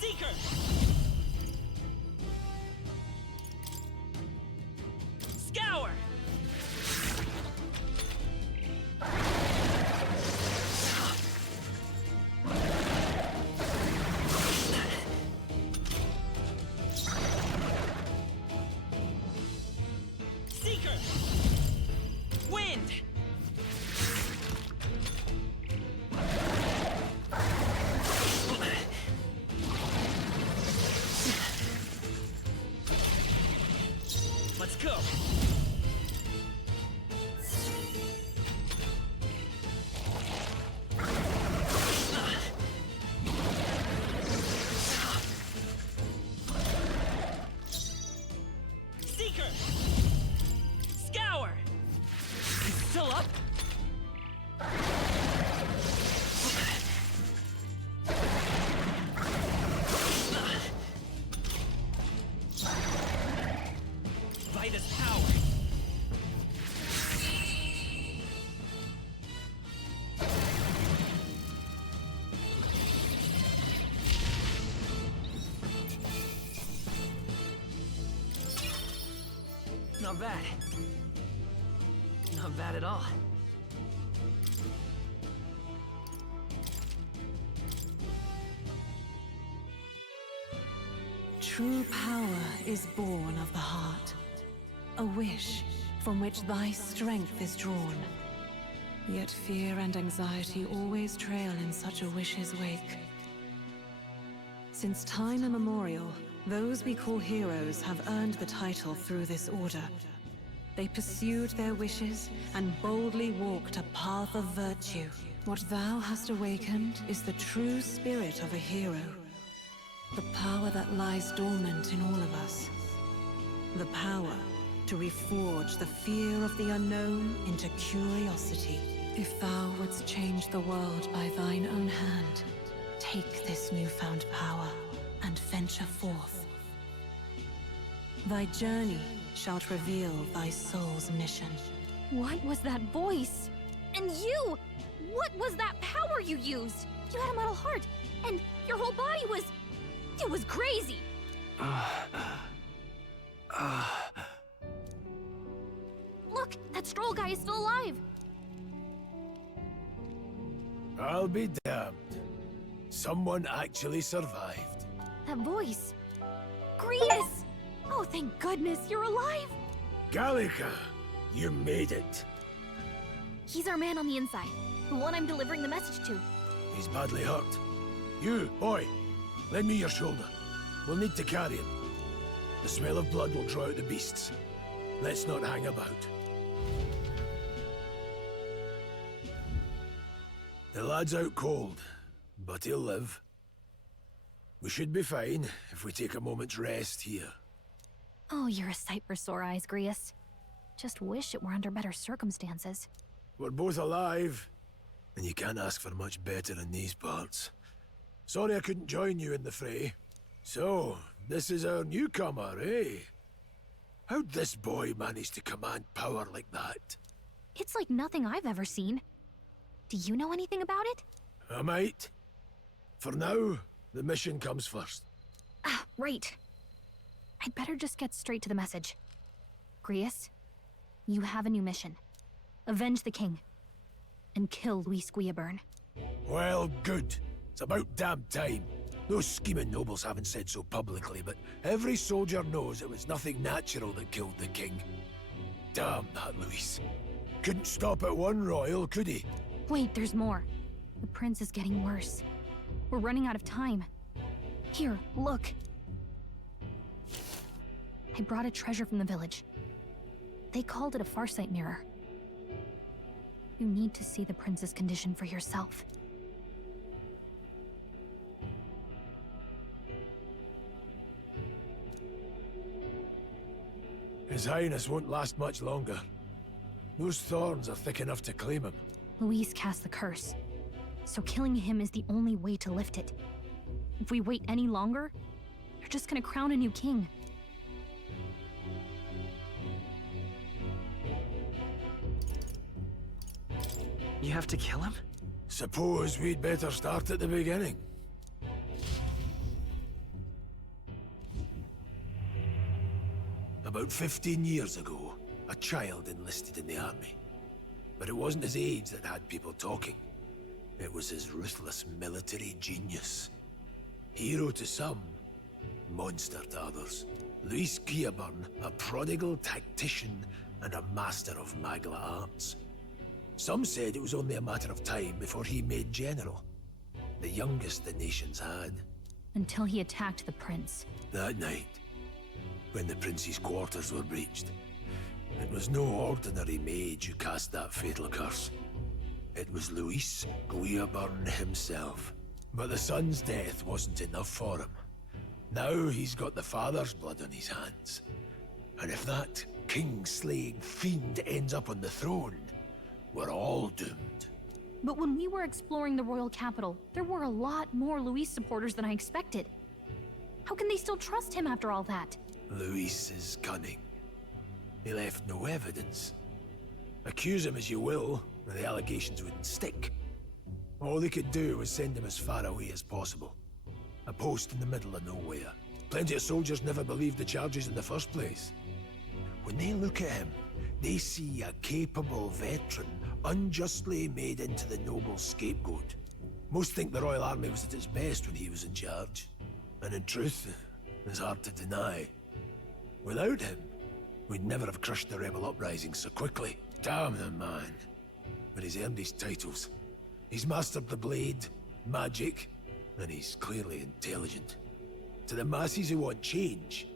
Seeker! Scour! Seeker! Wind! Let's go! Seeker! Scour! He's still up? Vitus power! Not bad. Not bad at all. True power is born of the heart, a wish from which thy strength is drawn. Yet fear and anxiety always trail in such a wish's wake. Since time immemorial, Those we call heroes have earned the title through this order. They pursued their wishes and boldly walked a path of virtue. What thou hast awakened is the true spirit of a hero. The power that lies dormant in all of us. The power to reforge the fear of the unknown into curiosity. If thou wouldst change the world by thine own hand, take this newfound power and venture forth. Thy journey shalt reveal thy soul's mission. What was that voice? And you! What was that power you used? You had a metal heart, and your whole body was... It was crazy! Look, that Stroll guy is still alive! I'll be damned. Someone actually survived. That voice... Grius! Oh, thank goodness, you're alive! Gallica, you made it. He's our man on the inside, the one I'm delivering the message to. He's badly hurt. You, boy, lend me your shoulder. We'll need to carry him. The smell of blood will draw out the beasts. Let's not hang about. The lad's out cold, but he'll live. We should be fine if we take a moment's rest here. Oh, you're a sight for sore eyes, Grius. Just wish it were under better circumstances. We're both alive, and you can't ask for much better in these parts. Sorry I couldn't join you in the fray. So, this is our newcomer, eh? How'd this boy manage to command power like that? It's like nothing I've ever seen. Do you know anything about it? I might. For now, the mission comes first. Ah, right. I'd better just get straight to the message. Grius, you have a new mission. Avenge the king. And kill Luis Guillaburn. Well, good. It's about damn time. Those scheming nobles haven't said so publicly, but every soldier knows it was nothing natural that killed the king. Damn that Luis. Couldn't stop at one royal, could he? Wait, there's more. The prince is getting worse. We're running out of time. Here, look. I brought a treasure from the village. They called it a farsight mirror. You need to see the prince's condition for yourself. His Highness won't last much longer. Those thorns are thick enough to claim him. Luis cast the curse, so killing him is the only way to lift it. If we wait any longer, you're just gonna crown a new king. You have to kill him? Suppose we'd better start at the beginning. About 15 years ago, a child enlisted in the army. But it wasn't his age that had people talking. It was his ruthless military genius. Hero to some, monster to others. Luis Guillaburn, a prodigal tactician and a master of Magla arts. Some said it was only a matter of time before he made general. The youngest the nation's had. Until he attacked the prince. That night, when the prince's quarters were breached, it was no ordinary mage who cast that fatal curse. It was Luis Guillaburn himself. But the son's death wasn't enough for him. Now he's got the father's blood on his hands. And if that king-slaying fiend ends up on the throne, we're all doomed. But when we were exploring the royal capital, there were a lot more Luis supporters than I expected. How can they still trust him after all that? Luis is cunning. He left no evidence. Accuse him as you will, and the allegations wouldn't stick. All they could do was send him as far away as possible. A post in the middle of nowhere. Plenty of soldiers never believed the charges in the first place. When they look at him, they see a capable veteran unjustly made into the noble scapegoat. Most think the Royal Army was at its best when he was in charge. And in truth, it's hard to deny. Without him, we'd never have crushed the rebel uprising so quickly. Damn the man. But he's earned his titles. He's mastered the blade, magic, and he's clearly intelligent. To the masses who want change,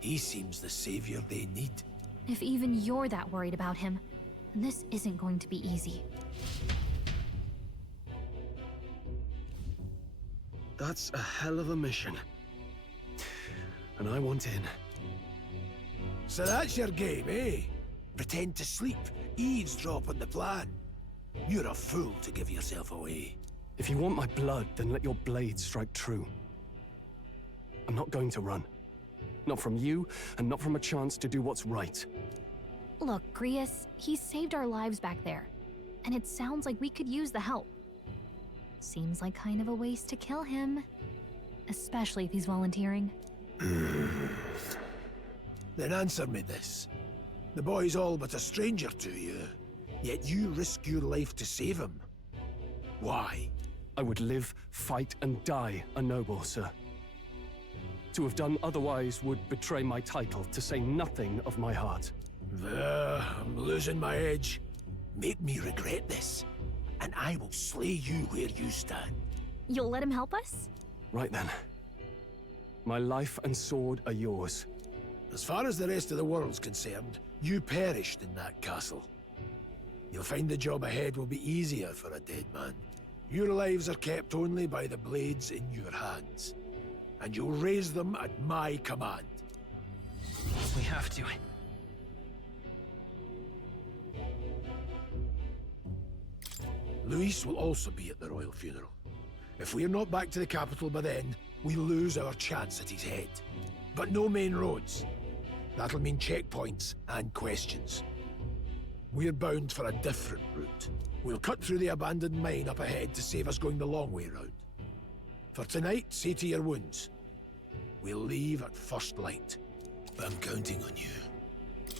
he seems the savior they need. If even you're that worried about him, then this isn't going to be easy. That's a hell of a mission. And I want in. So that's your game, eh? Pretend to sleep, eavesdrop on the plan. You're a fool to give yourself away. If you want my blood, then let your blade strike true. I'm not going to run. Not from you, and not from a chance to do what's right. Look, Grius, he saved our lives back there, and it sounds like we could use the help. Seems like kind of a waste to kill him, especially if he's volunteering. Then answer me this. The boy's all but a stranger to you, yet you risk your life to save him. Why? I would live, fight, and die a noble, sir. To have done otherwise would betray my title, to say nothing of my heart. I'm losing my edge. Make me regret this, and I will slay you where you stand. You'll let him help us? Right then. My life and sword are yours. As far as the rest of the world's concerned, you perished in that castle. You'll find the job ahead will be easier for a dead man. Your lives are kept only by the blades in your hands, and you'll raise them at my command. We have to. Luis will also be at the royal funeral. If we're not back to the capital by then, we lose our chance at his head. But no main roads. That'll mean checkpoints and questions. We're bound for a different route. We'll cut through the abandoned mine up ahead to save us going the long way round. For tonight, see to your wounds. We'll leave at first light. I'm counting on you.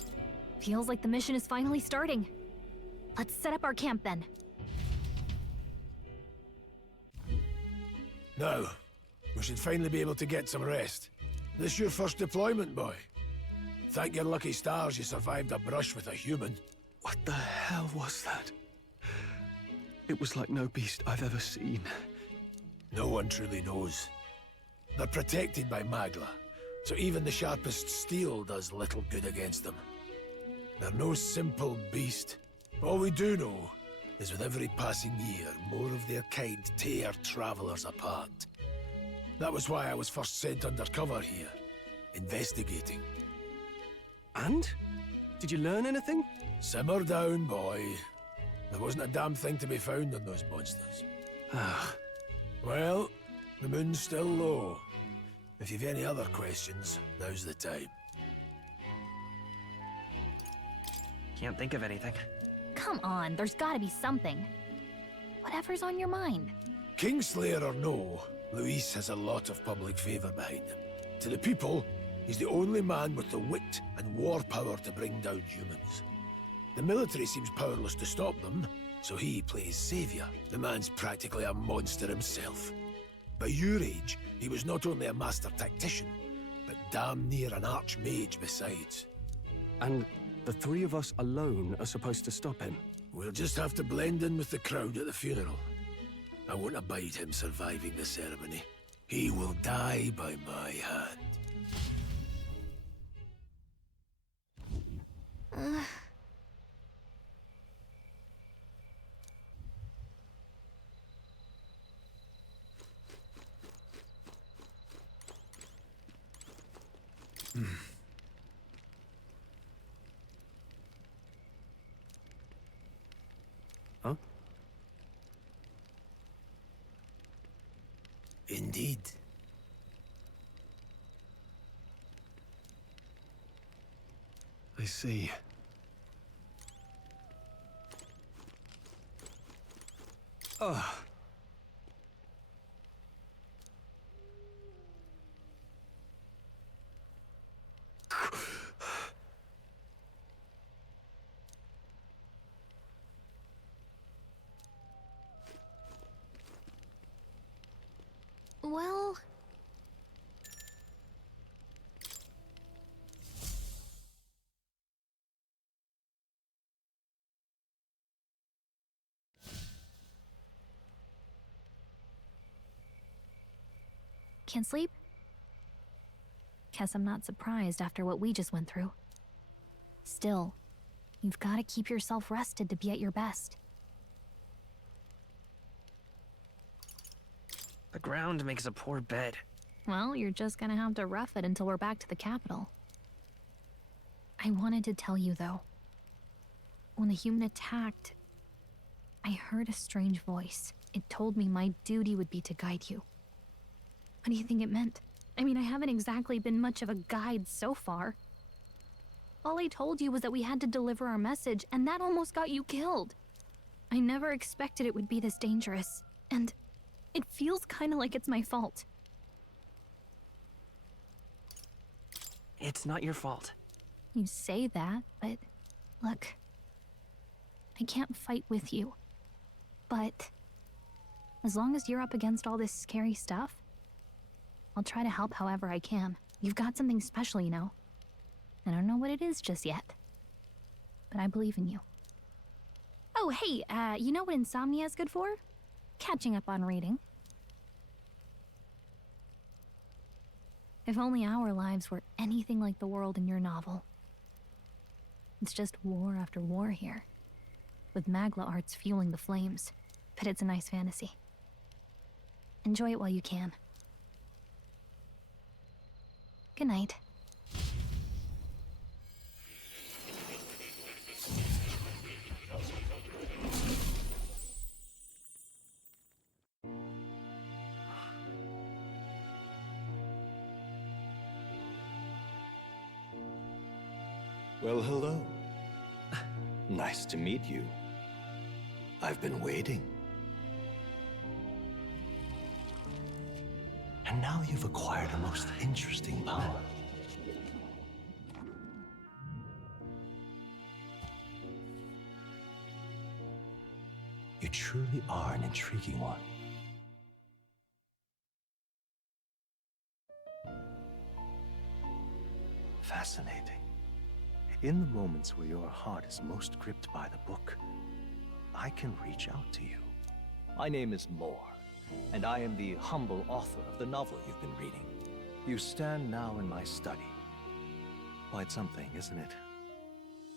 Feels like the mission is finally starting. Let's set up our camp then. Now, we should finally be able to get some rest. This your first deployment, boy. Thank your lucky stars you survived a brush with a human. What the hell was that? It was like no beast I've ever seen. No one truly knows. They're protected by Magla, so even the sharpest steel does little good against them. They're no simple beast. All we do know is with every passing year, more of their kind tear travelers apart. That was why I was first sent undercover here, investigating. And? Did you learn anything? Simmer down, boy. There wasn't a damn thing to be found on those monsters. Well, the moon's still low. If you've any other questions, now's the time. Can't think of anything. Come on, there's gotta be something. Whatever's on your mind. Kingslayer or no, Luis has a lot of public favor behind him. To the people, he's the only man with the wit and war power to bring down humans. The military seems powerless to stop them, so he plays savior. The man's practically a monster himself. By your age, he was not only a master tactician, but damn near an archmage besides. And the three of us alone are supposed to stop him? We'll just have to blend in with the crowd at the funeral. I won't abide him surviving the ceremony. He will die by my hand. Huh? Indeed. I see. Ugh. Well... Can't sleep? Guess I'm not surprised after what we just went through. Still, you've got to keep yourself rested to be at your best. The ground makes a poor bed. Well, you're just gonna have to rough it until we're back to the capital. I wanted to tell you, though. When the human attacked, I heard a strange voice. It told me my duty would be to guide you. What do you think it meant? I mean, I haven't exactly been much of a guide so far. All I told you was that we had to deliver our message, and that almost got you killed. I never expected it would be this dangerous, and it feels kinda like it's my fault. It's not your fault. You say that, but look, I can't fight with you. But as long as you're up against all this scary stuff, I'll try to help however I can. You've got something special, you know. I don't know what it is just yet, but I believe in you. Oh, hey, you know what insomnia is good for? Catching up on reading. If only our lives were anything like the world in your novel. It's just war after war here, with Magla arts fueling the flames, but it's a nice fantasy. Enjoy it while you can. Good night. Well, hello. Nice to meet you. I've been waiting. And now you've acquired a most interesting power. You truly are an intriguing one. Fascinating. In the moments where your heart is most gripped by the book, I can reach out to you. My name is Moore, and I am the humble author of the novel you've been reading. You stand now in my study. Quite something, isn't it?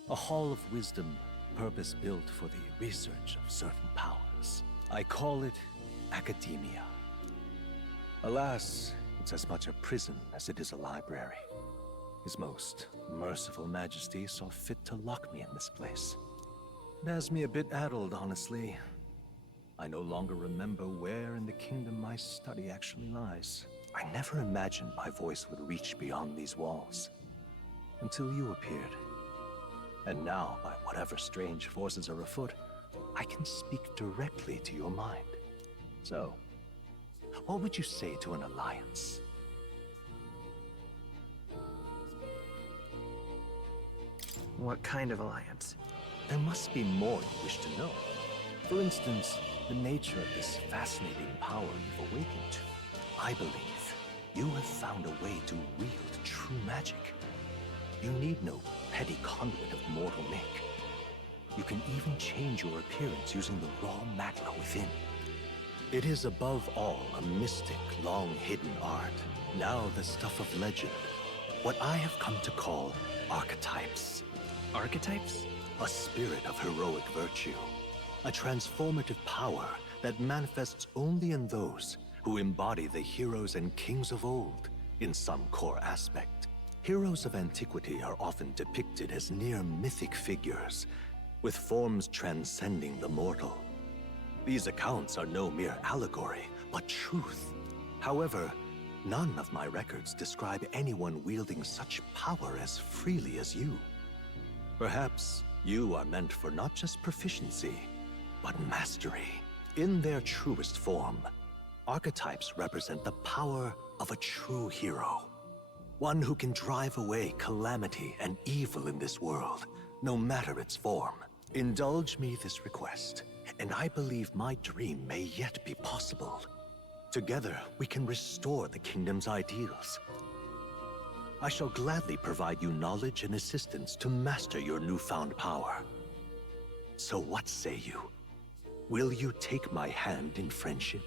A hall of wisdom, purpose-built for the research of certain powers. I call it academia. Alas, it's as much a prison as it is a library. His most merciful majesty saw fit to lock me in this place. It has me a bit addled, honestly. I no longer remember where in the kingdom my study actually lies. I never imagined my voice would reach beyond these walls. Until you appeared. And now, by whatever strange forces are afoot, I can speak directly to your mind. So, what would you say to an alliance? What kind of alliance? There must be more you wish to know. For instance, the nature of this fascinating power you've awakened to. I believe you have found a way to wield true magic. You need no petty conduit of mortal make. You can even change your appearance using the raw magla within. It is above all a mystic, long-hidden art, now the stuff of legend. What I have come to call archetypes. Archetypes? A spirit of heroic virtue. A transformative power that manifests only in those who embody the heroes and kings of old in some core aspect. Heroes of antiquity are often depicted as near mythic figures, with forms transcending the mortal. These accounts are no mere allegory, but truth. However, none of my records describe anyone wielding such power as freely as you. Perhaps you are meant for not just proficiency, but mastery. In their truest form, archetypes represent the power of a true hero. One who can drive away calamity and evil in this world, no matter its form. Indulge me this request, and I believe my dream may yet be possible. Together, we can restore the kingdom's ideals. I shall gladly provide you knowledge and assistance to master your newfound power. So what say you? Will you take my hand in friendship?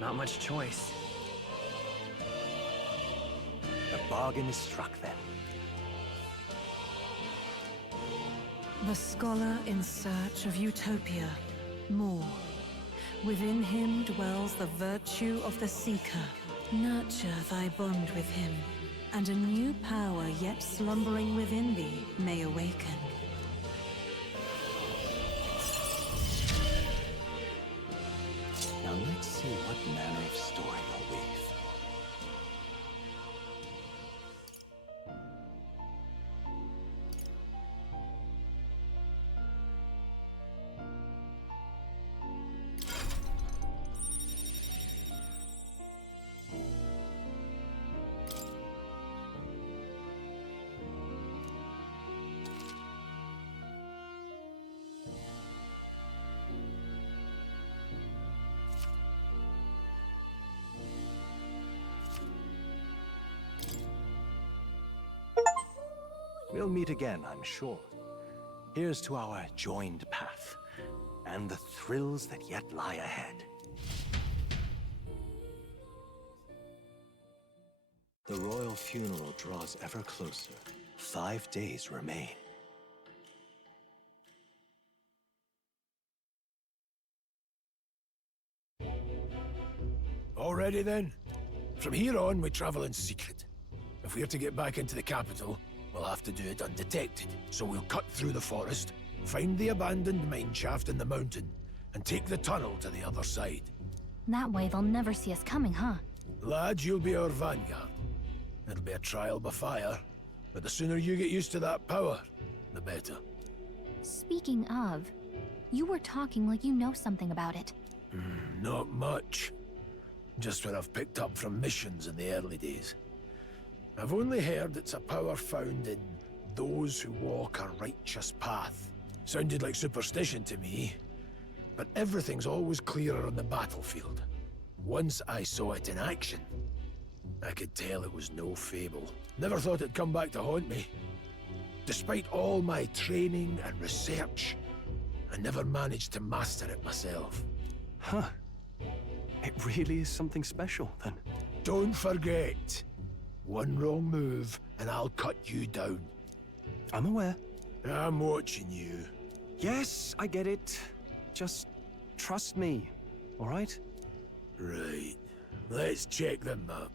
Not much choice. The bargain is struck then. The scholar in search of utopia. More. Within him dwells the virtue of the seeker. Nurture thy bond with him, and a new power yet slumbering within thee may awaken. Now let's see what manner of story you'll weave. We'll meet again, I'm sure. Here's to our joined path, and the thrills that yet lie ahead. The royal funeral draws ever closer. 5 days remain. Already then? From here on, we travel in secret. If we're to get back into the capital, we'll have to do it undetected. So we'll cut through the forest, find the abandoned mine shaft in the mountain, and take the tunnel to the other side. That way they'll never see us coming, huh? Lad, you'll be our vanguard. It'll be a trial by fire, but the sooner you get used to that power, the better. Speaking of, you were talking like you know something about it. Not much. Just what I've picked up from missions in the early days. I've only heard it's a power found in those who walk a righteous path. Sounded like superstition to me, but everything's always clearer on the battlefield. Once I saw it in action, I could tell it was no fable. Never thought it'd come back to haunt me. Despite all my training and research, I never managed to master it myself. Huh. It really is something special, then. Don't forget. One wrong move, and I'll cut you down. I'm aware. I'm watching you. Yes, I get it. Just trust me, all right? Right. Let's check the map.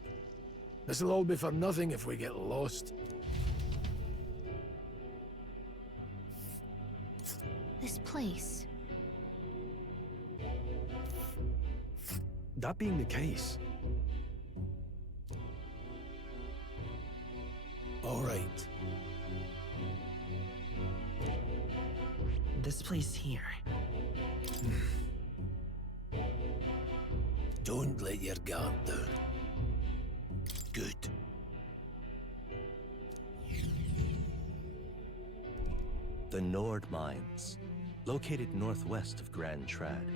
This'll all be for nothing if we get lost. This place. That being the case... All right. This place here. Don't let your guard down. Good. The Nord Mines, located northwest of Grand Trad.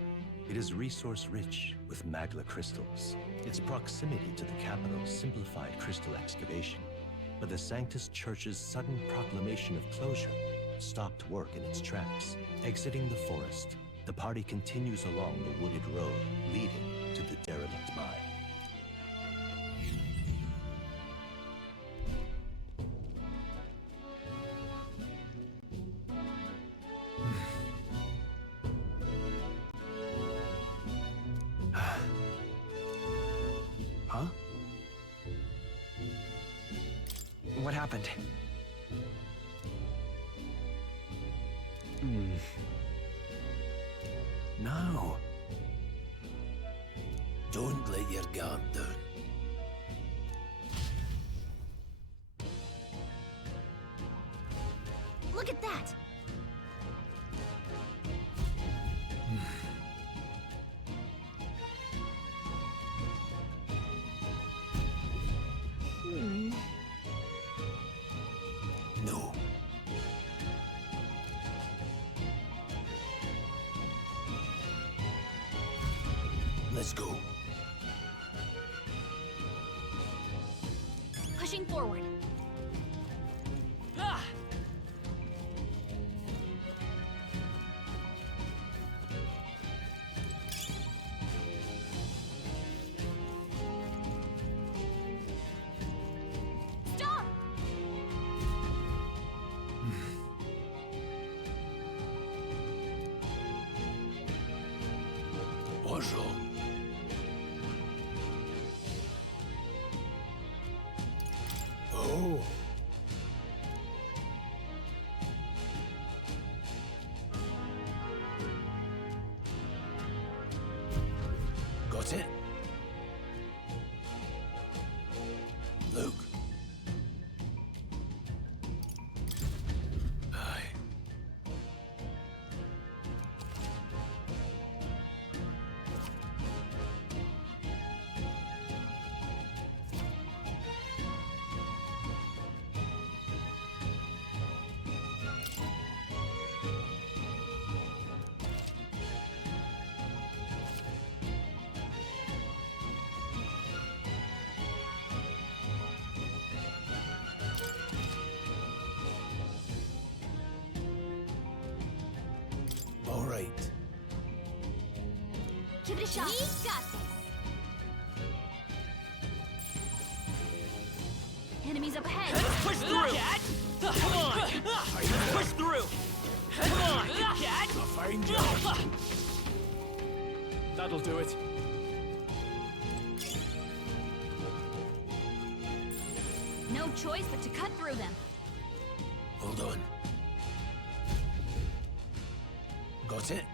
It is resource-rich with magla crystals. Its proximity to the capital simplified crystal excavation, but the Sanctus Church's sudden proclamation of closure stopped work in its tracks. Exiting the forest, the party continues along the wooded road leading to the derelict mine. Huh? What happened? No. Don't let your guard down. Look at that! No. Let's go. Pushing forward. Ah! puzzle. Oh. Got it? Luke. Aye. All right. Give it a shot. We got this. Enemies up ahead. Let's push through! Cat! Come on! Let's push through! Come on, Cat! I'll find you. That'll do it. No choice but to cut through them. Hold on. Got it?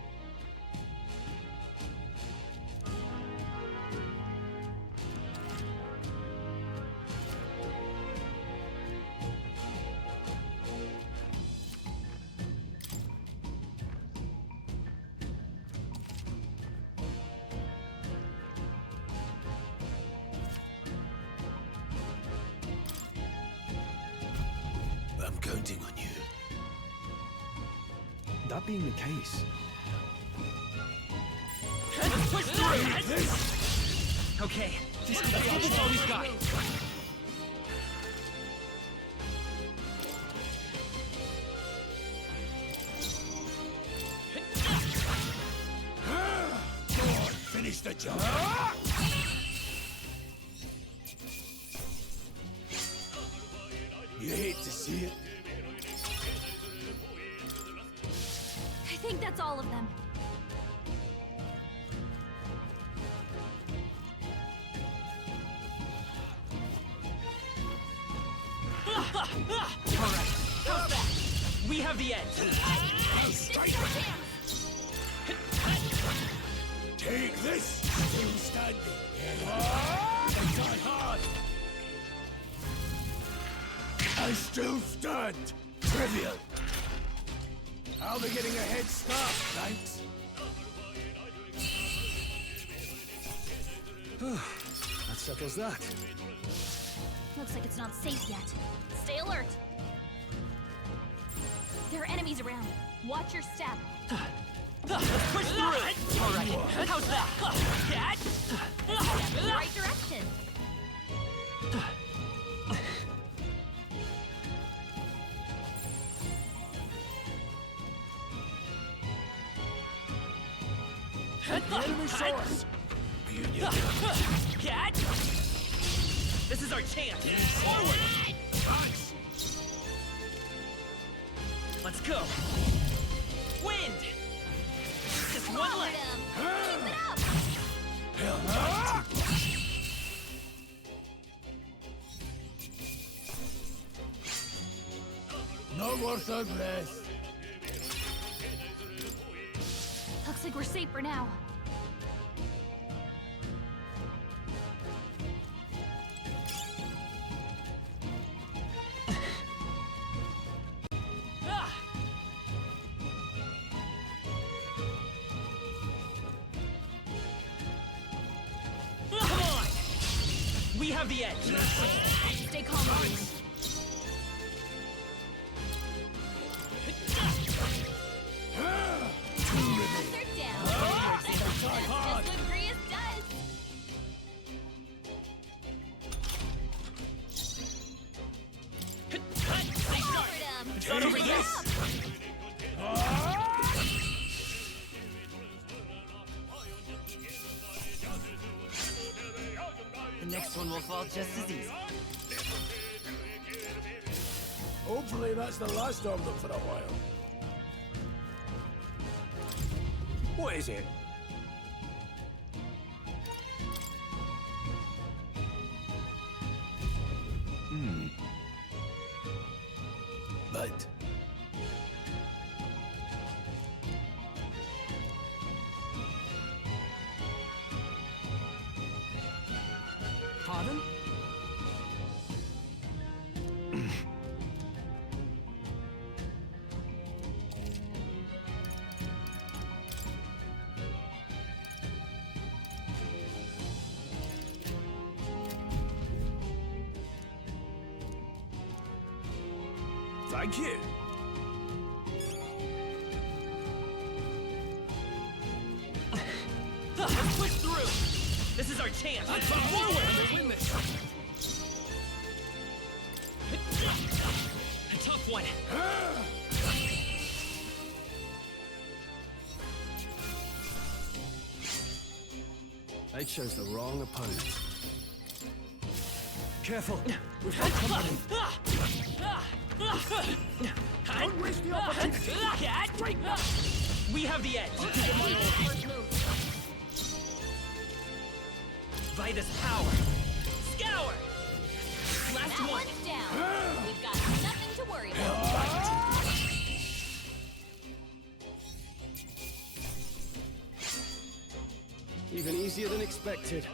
I'm counting on you. That being the case, Let's push through! Okay, this is all we've got. Go on, finish the job. You hate to see it. I think that's all of them. Alright, how's that? We have the edge. Take this! Still standing. I got hard. I still stand. Trivial. I'll be getting a head start, thanks. that settles that. Looks like it's not safe yet. Stay alert. There are enemies around. Watch your step. Let's push through! Alright, how's that? Cat? Step in the right direction. The enemy saw us! Cat? This is our chance! Forward! Let's go! Wind! Just one left! Keep it up! No worth our breath. Looks like we're safe for now. Come on! We have the edge! Stay calm, Louise. They're down. Just what Grius does. Covered him. The next one will fall just as easy. Hopefully that's the last of them for a while. What is it? Pardon? Thank you. Let's push through! This is our chance! Let's move forward! Win this! A tough one! I chose the wrong opponent. Careful! We've got company! Don't waste the opportunity! We have the edge! By this power! Scour! Last That one! one's down. We've got nothing to worry about. Even easier than expected.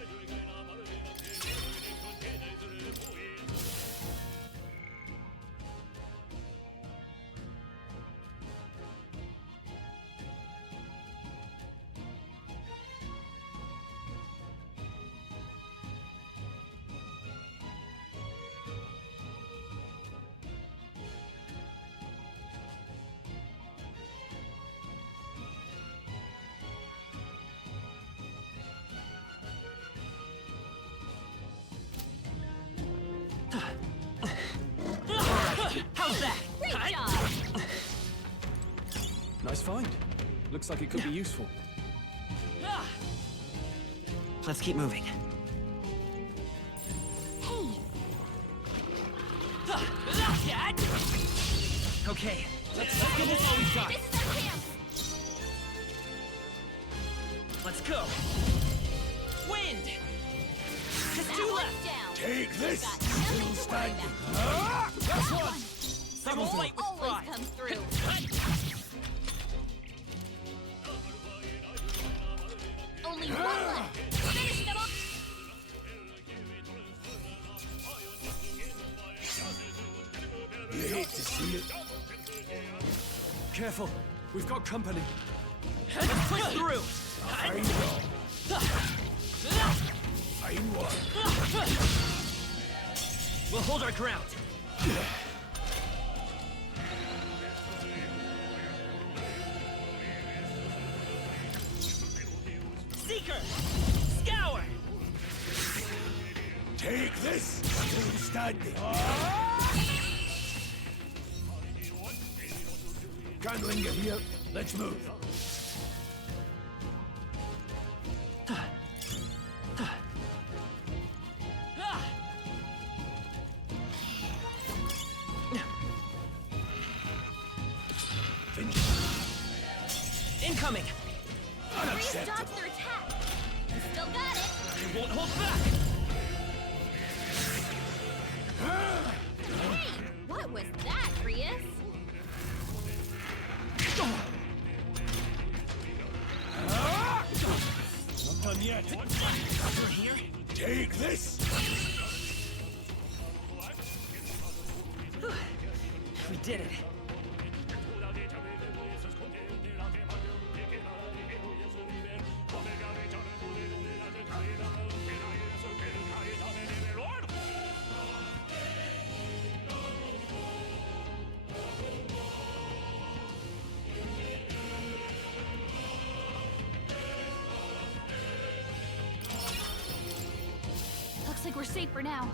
How's that? Great job. Nice find. Looks like it could be useful. Let's keep moving. Okay, let's give this all we've got. This is our chance. Let's go. Wind. Just That two one's left. down. Take this! We've got nothing to worry about. That's That one! Someone fight with always pride. comes through. Only one left. Finish them off. You hate to see it. Careful. We've got company. Let's push through. Fine job. Fine one. We'll hold our ground. Seeker! Scour! Take this! Still standing. Can't linger here. Let's move. Incoming! Freeze dodge their attack. You still got it. We won't hold back! Hey, what was that, Prius? Not done yet. You're here? Take this! We did it. Looks like we're safe for now.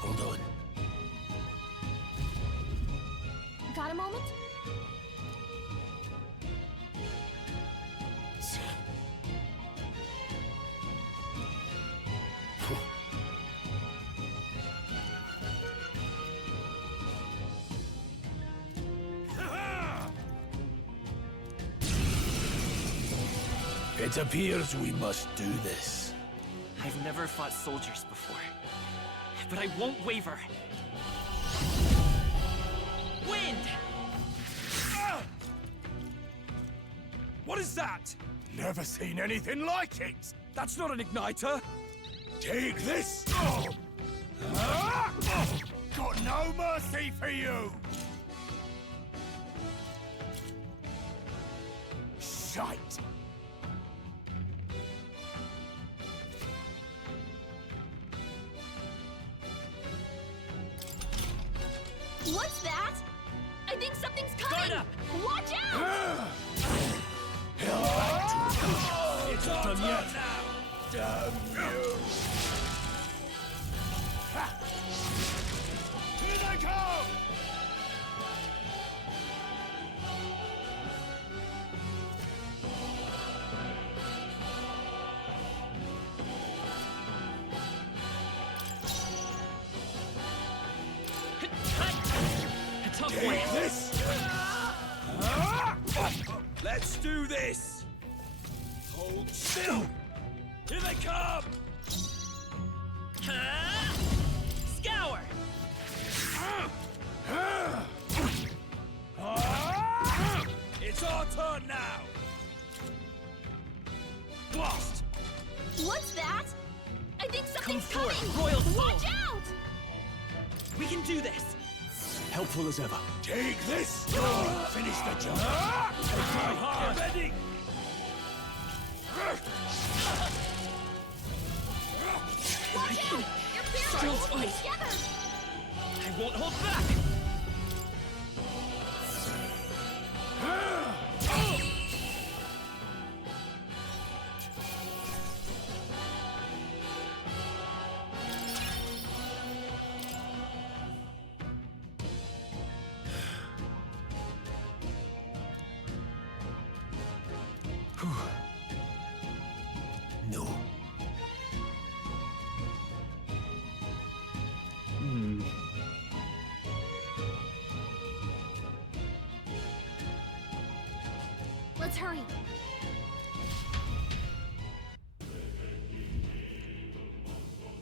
Hold on. Got a moment? It appears we must do this. I've never fought soldiers before, but I won't waver. Wind! What is that? Never seen anything like it! That's not an igniter! Take this! Got no mercy for you! Shite! What's that? I think something's coming! Guard up! Watch out! It's not done yet! Damn you! Here they come! Take this! Let's do this! Hold still! Here they come! Scour! It's our turn now! Blast! What's that? I think something's Come forth, coming! Royal Soul! Watch out! We can do this! Helpful as ever. Take this! Finish the job! Get ready! Watch out! Your parents are Still holding fight. together! I won't hold back! No. Let's hurry.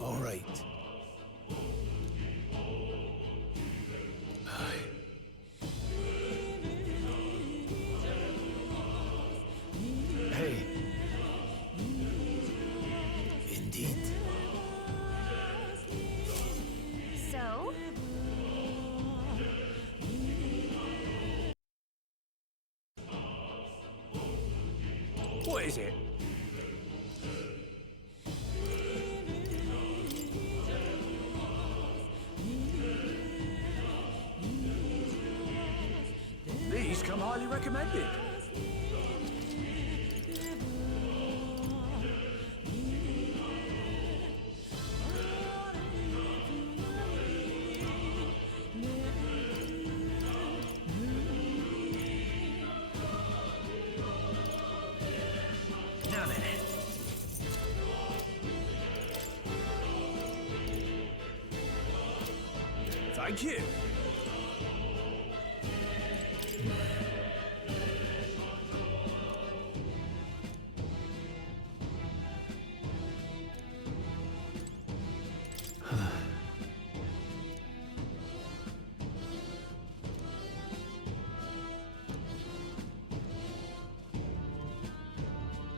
All right. Hey. Indeed. So? What is it? These come highly recommended. Now then. Thank you.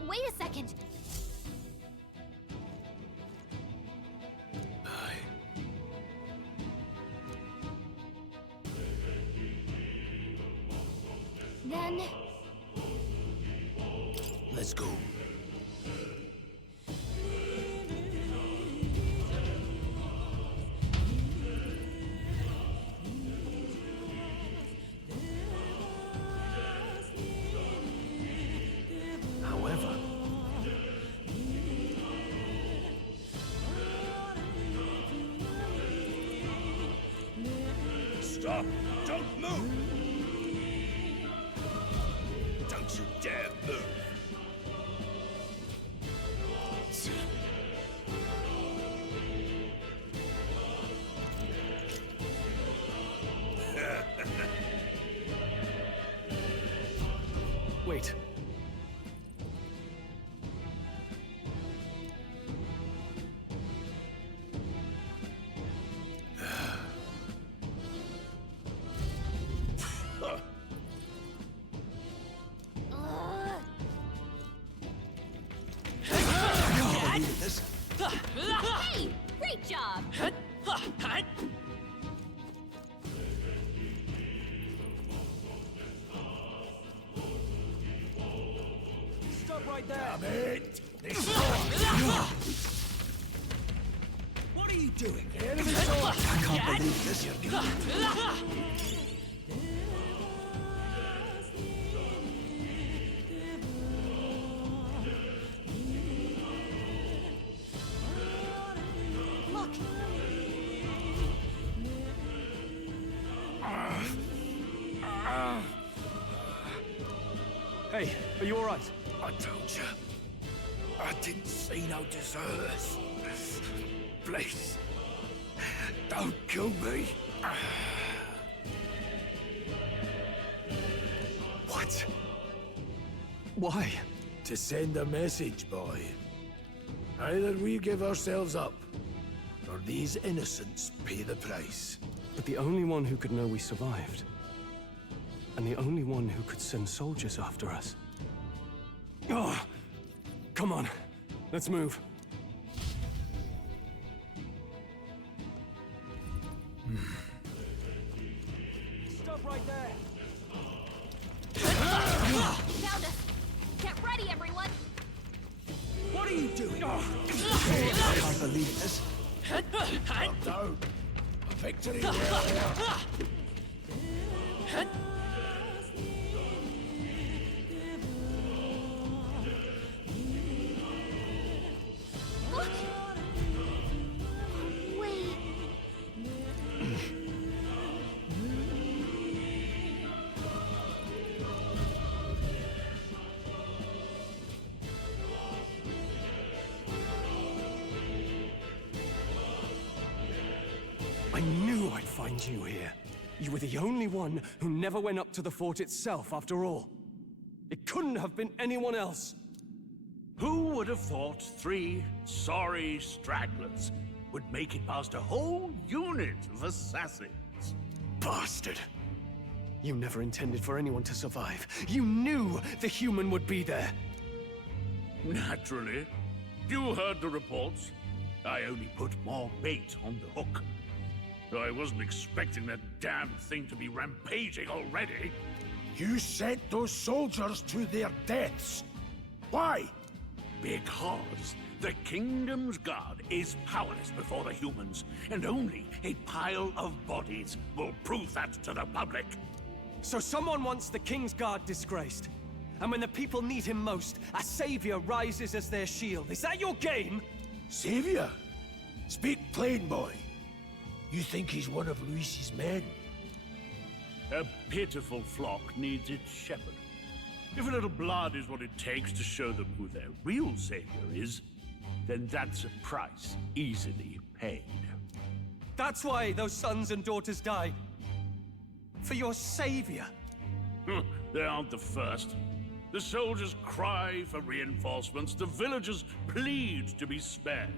Wait a second. Then... Let's go. However, Stop! Don't move! Don't you dare move! wait. job. Stop right there! Damn it! What are you doing? I can't believe this. Look! Hey, are you alright? I told you. I didn't see no deserters. Please. Don't kill me. What? Why? To send a message, boy. Either we give ourselves up, or these innocents pay the price. But the only one who could know we survived, and the only one who could send soldiers after us. Oh, come on, let's move. Stop right there! Found us! Get ready, everyone! What are you doing? I can't believe this. Calm down. Victory warrior. Look! Wait. I knew I'd find you here. You were the only one who never went up to the fort itself, after all. It couldn't have been anyone else. Who would have thought 3 sorry stragglers would make it past a whole unit of assassins? Bastard! You never intended for anyone to survive. You knew the human would be there. Naturally. You heard the reports. I only put more bait on the hook. I wasn't expecting that damn thing to be rampaging already. You sent those soldiers to their deaths. Why? Because the Kingdom's Guard is powerless before the humans, and only a pile of bodies will prove that to the public. So someone wants the King's Guard disgraced. And when the people need him most, a savior rises as their shield. Is that your game? Savior? Speak plain, boy. You think he's one of Luis's men? A pitiful flock needs its shepherd. If a little blood is what it takes to show them who their real savior is, then that's a price easily paid. That's why those sons and daughters died. For your savior. They aren't the first. The soldiers cry for reinforcements, the villagers plead to be spared.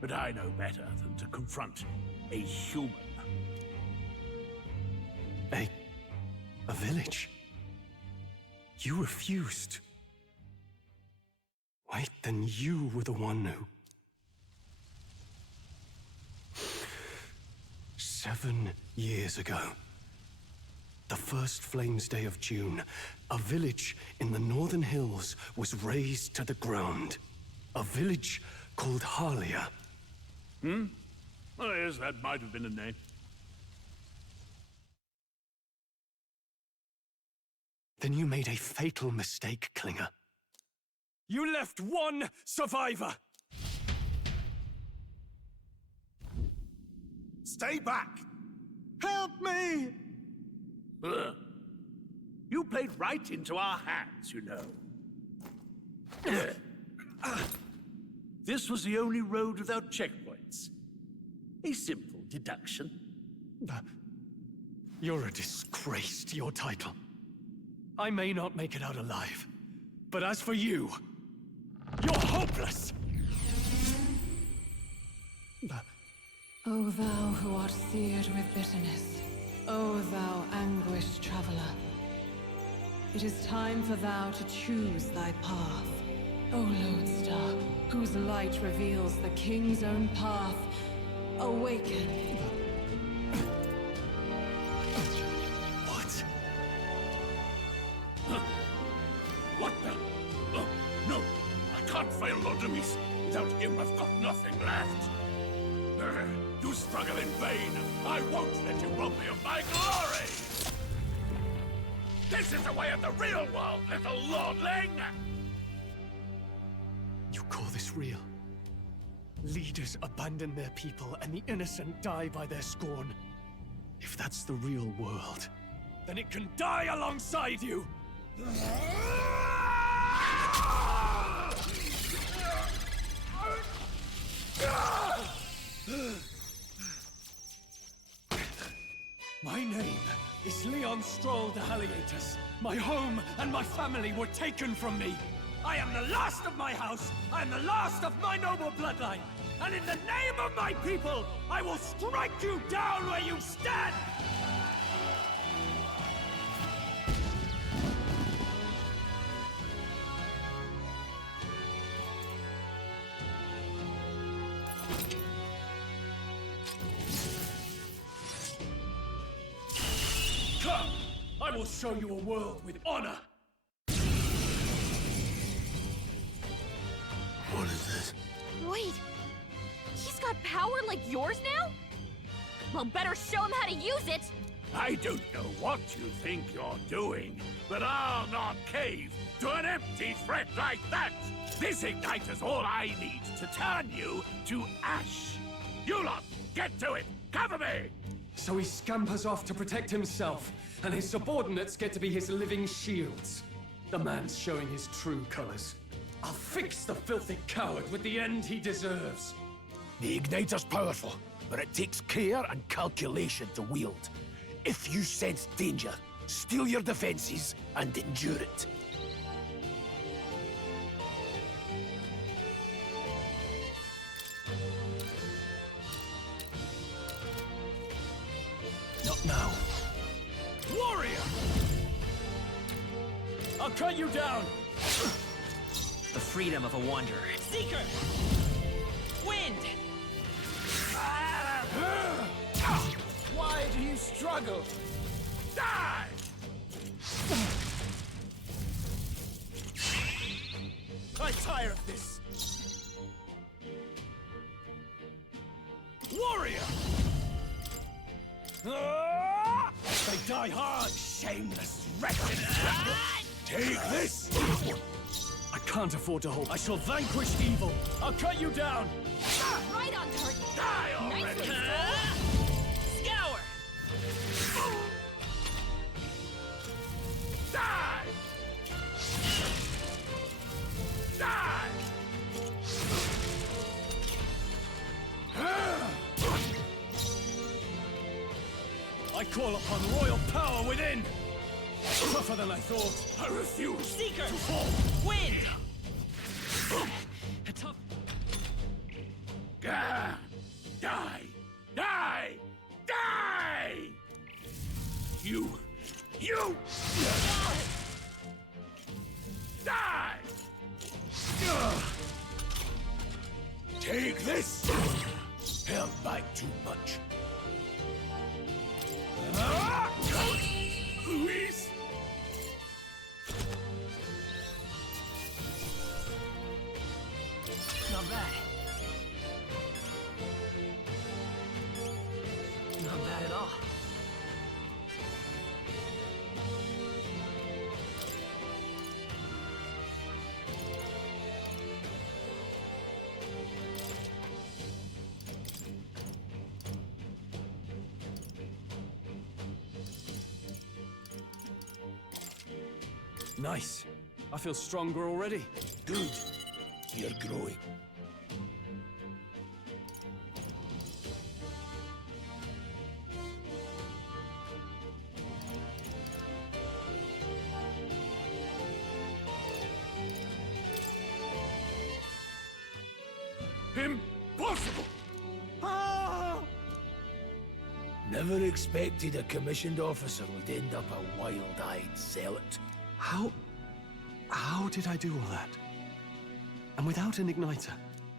But I know better than to confront a human. A village? You refused. Wait, then you were the one who... 7 years ago, the first Flames Day of June, a village in the northern hills was razed to the ground. A village called Harlia. Oh, yes, that might have been a name. Then you made a fatal mistake, Klinger. You left one survivor! Stay back! Help me! You played right into our hands, you know. This was the only road without checkpoints. A simple deduction. You're a disgrace to your title. I may not make it out alive, but as for you, you're hopeless! O thou who art seared with bitterness, O thou anguished traveler, it is time for thou to choose thy path. O lodestar, whose light reveals the king's own path, Awaken. What? Huh? What the? Oh, no! I can't fail Lord Luis. Without him, I've got nothing left. You struggle in vain. I won't let you rob me of my glory! This is the way of the real world, little lordling! You call this real? Leaders abandon their people and the innocent die by their scorn. If that's the real world, then it can die alongside you! My name is Leon Stroll de Halliatus. My home and my family were taken from me. I am the last of my house. I am the last of my noble bloodline. And in the name of my people, I will strike you down where you stand! Come! I will show you a world with honor! What is this? Wait, he's got power like yours now? Well, better show him how to use it! I don't know what you think you're doing, but I'll not cave to an empty threat like that! This igniter's all I need to turn you to ash! You lot, get to it! Cover me! So he scampers off to protect himself, and his subordinates get to be his living shields. The man's showing his true colors. I'll fix the filthy coward with the end he deserves. The igniter's powerful, but it takes care and calculation to wield. If you sense danger, steel your defenses and endure it. Not now. Warrior! I'll cut you down! The freedom of a wanderer. Seeker! Wind! Why do you struggle? Die! I'm tired of this! Warrior! They die hard, shameless wretches! Take this! I can't afford to hold. I shall vanquish evil! I'll cut you down! Right on target! Die already! Nicely done. Scour! Die! Die! I call upon royal power within! Tougher than I thought. I refuse Seeker! to fall! Wind! Die! Die! Die! Die! You! Die! Take this! Held back too much. Luis! Not bad. Not bad at all. Nice. I feel stronger already. Good. You're growing. Impossible! Never expected a commissioned officer would end up a wild-eyed zealot. How did I do all that? And without an igniter?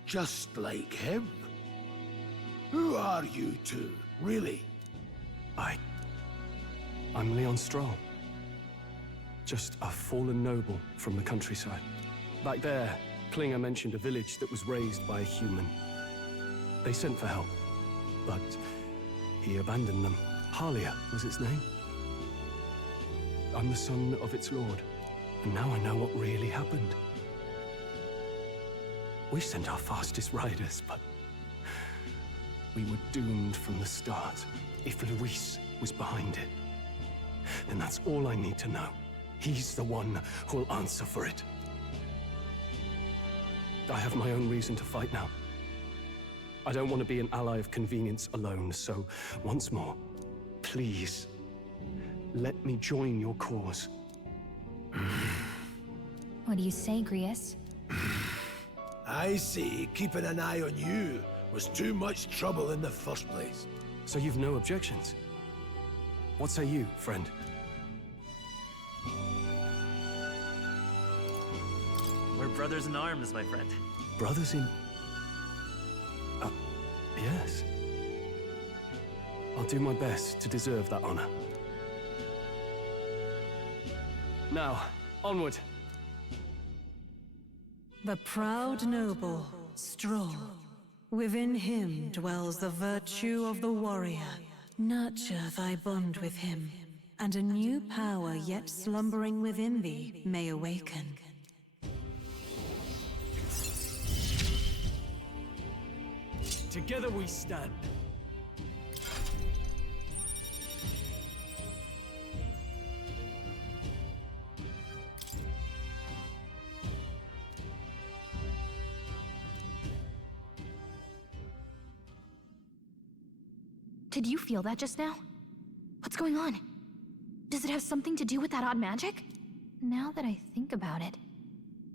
Just like him. Who are you two, really? I'm Leon Stroll. Just a fallen noble from the countryside. Back there, Klinger mentioned a village that was raised by a human. They sent for help, but he abandoned them. Halia was its name. I'm the son of its lord, and now I know what really happened. We sent our fastest riders, but we were doomed from the start. If Luis was behind it, then that's all I need to know. He's the one who'll answer for it. I have my own reason to fight now. I don't want to be an ally of convenience alone, so once more, please, let me join your cause. What do you say, Grius? I see keeping an eye on you was too much trouble in the first place. So you've no objections? What say you, friend? We're brothers in arms, my friend. Brothers in... yes. I'll do my best to deserve that honor. Now, onward. The proud noble, Stroll. Within him dwells the virtue of the warrior. Nurture thy bond with him, and a new power yet slumbering within thee may awaken. Together we stand. Did you feel that just now? What's going on? Does it have something to do with that odd magic? Now that I think about it,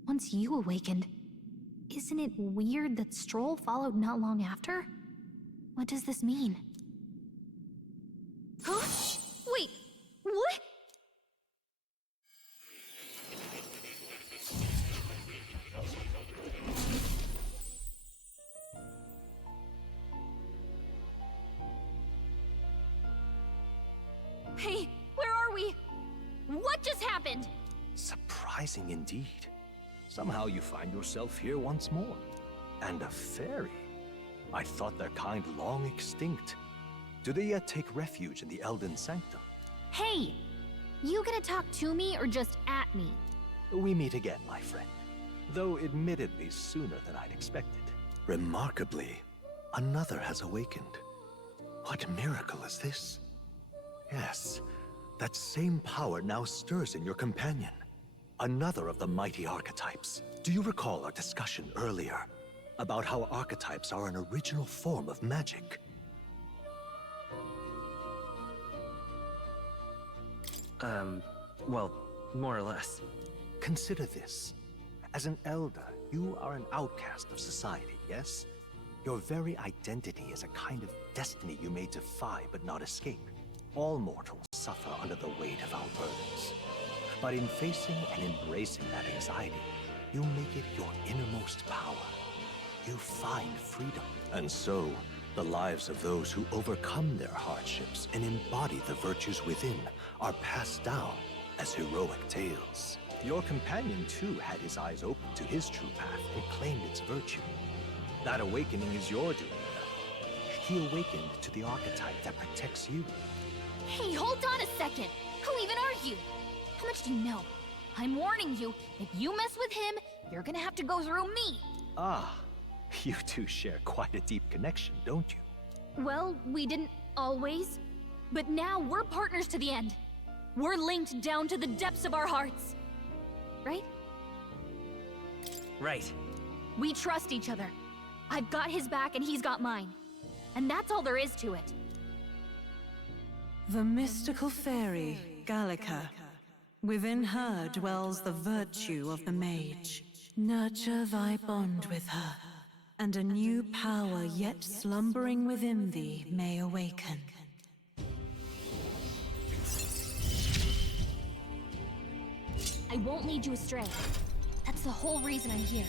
once you awakened, isn't it weird that Stroll followed not long after? What does this mean? Huh? Wait, what? Hey, where are we? What just happened? Surprising indeed. Somehow you find yourself here once more. And a fairy. I thought their kind long extinct. Do they yet take refuge in the Elden Sanctum? Hey! You gonna talk to me or just at me? We meet again, my friend. Though admittedly sooner than I'd expected. Remarkably, another has awakened. What miracle is this? Yes, that same power now stirs in your companion. Another of the mighty archetypes. Do you recall our discussion earlier about how archetypes are an original form of magic? Well, more or less. Consider this. As an elder, you are an outcast of society, yes? Your very identity is a kind of destiny you may defy but not escape. All mortals suffer under the weight of our burdens. But in facing and embracing that anxiety, you make it your innermost power. You find freedom. And so, the lives of those who overcome their hardships and embody the virtues within are passed down as heroic tales. Your companion, too, had his eyes open to his true path and claimed its virtue. That awakening is your doing. He awakened to the archetype that protects you. Hey, hold on a second! Who even are you? How much do you know? I'm warning you, if you mess with him, you're gonna have to go through me! Ah, you two share quite a deep connection, don't you? Well, we didn't always. But now we're partners to the end. We're linked down to the depths of our hearts. Right? Right. We trust each other. I've got his back and he's got mine. And that's all there is to it. The mystical fairy, Gallica. Within her dwells the virtue of the mage. Nurture thy bond with her, and a new power yet slumbering within thee may awaken. I won't lead you astray. That's the whole reason I'm here.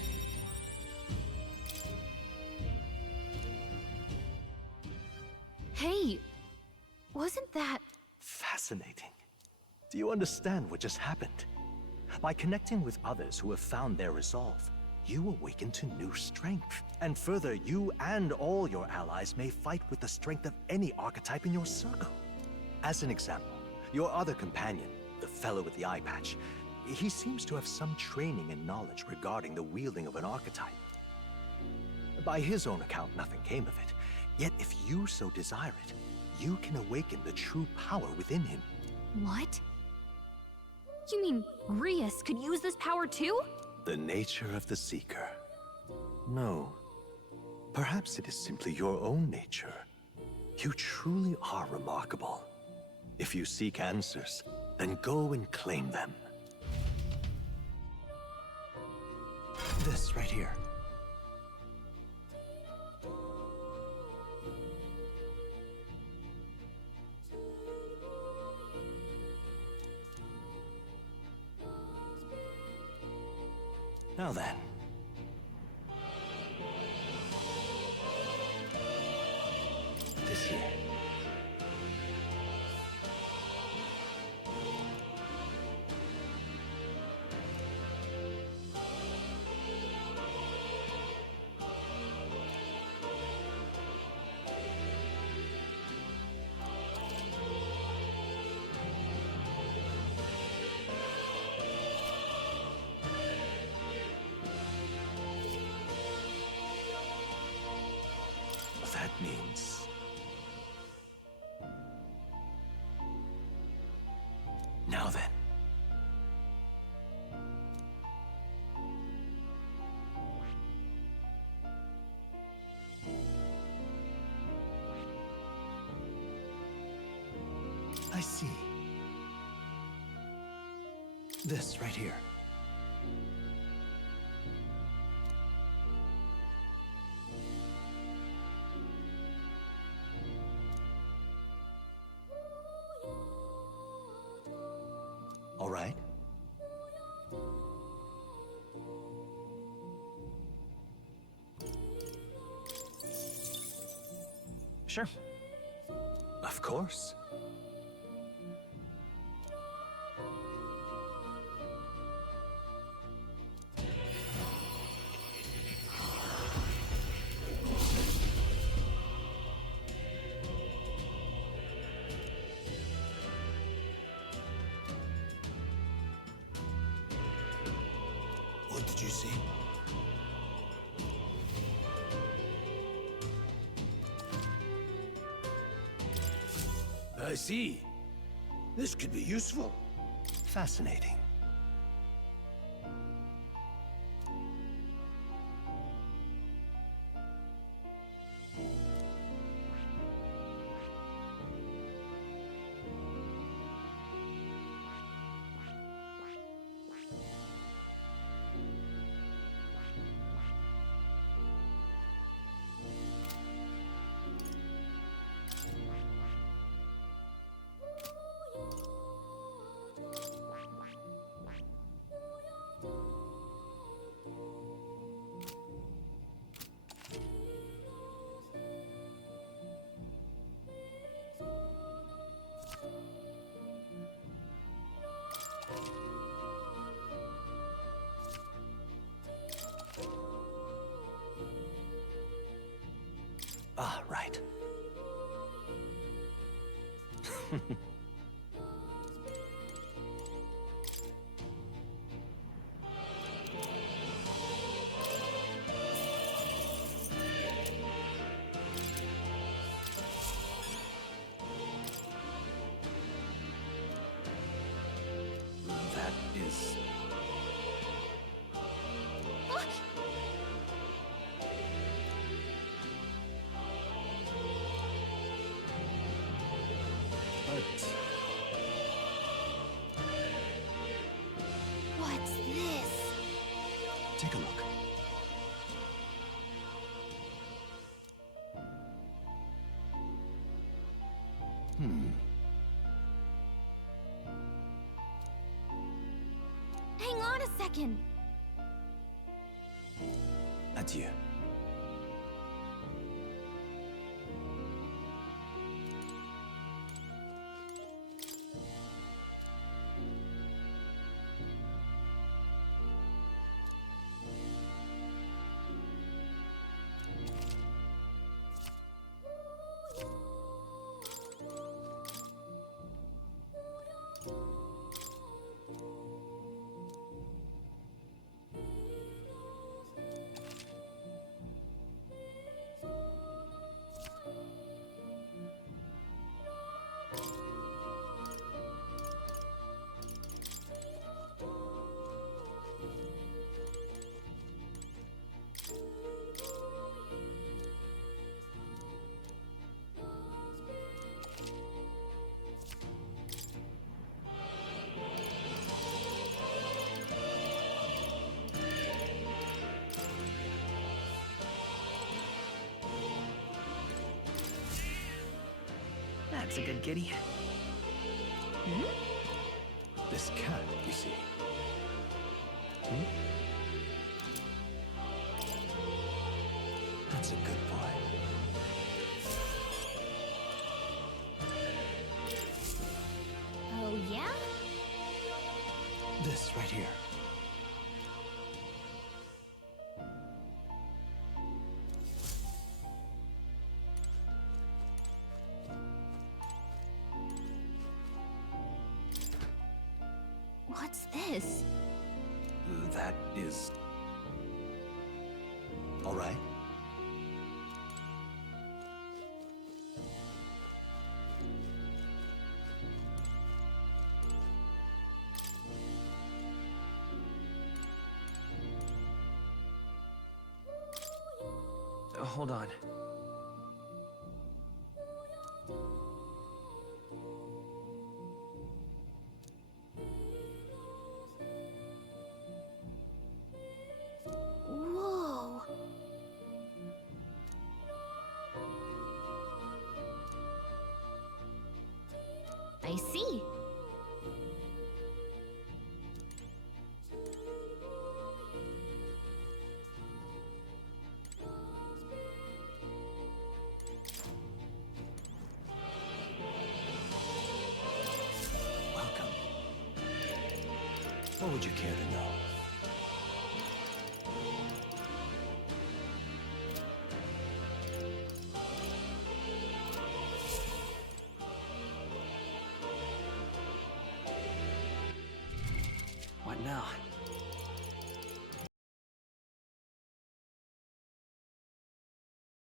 Hey, wasn't that... Fascinating. Do you understand what just happened? By connecting with others who have found their resolve, you awaken to new strength. And further, you and all your allies may fight with the strength of any archetype in your circle. As an example, your other companion, the fellow with the eye patch, he seems to have some training and knowledge regarding the wielding of an archetype. By his own account, nothing came of it. Yet if you so desire it, you can awaken the true power within him. What? You mean Rias could use this power too? The nature of the Seeker. No. Perhaps it is simply your own nature. You truly are remarkable. If you seek answers, then go and claim them. This right here. Now then. This here. That means... Now then. I see. This right here. All right. Sure. Of course. What did you see? I see. This could be useful. Fascinating. Ah, right. That is... What's this? Take a look. Hang on a second. Adieu. That's a good kitty. This cat, you see. That's a good boy. Oh, yeah? This right here. What's this? That is... all right. Hold on. Whoa. I see. Welcome. What would you care to know?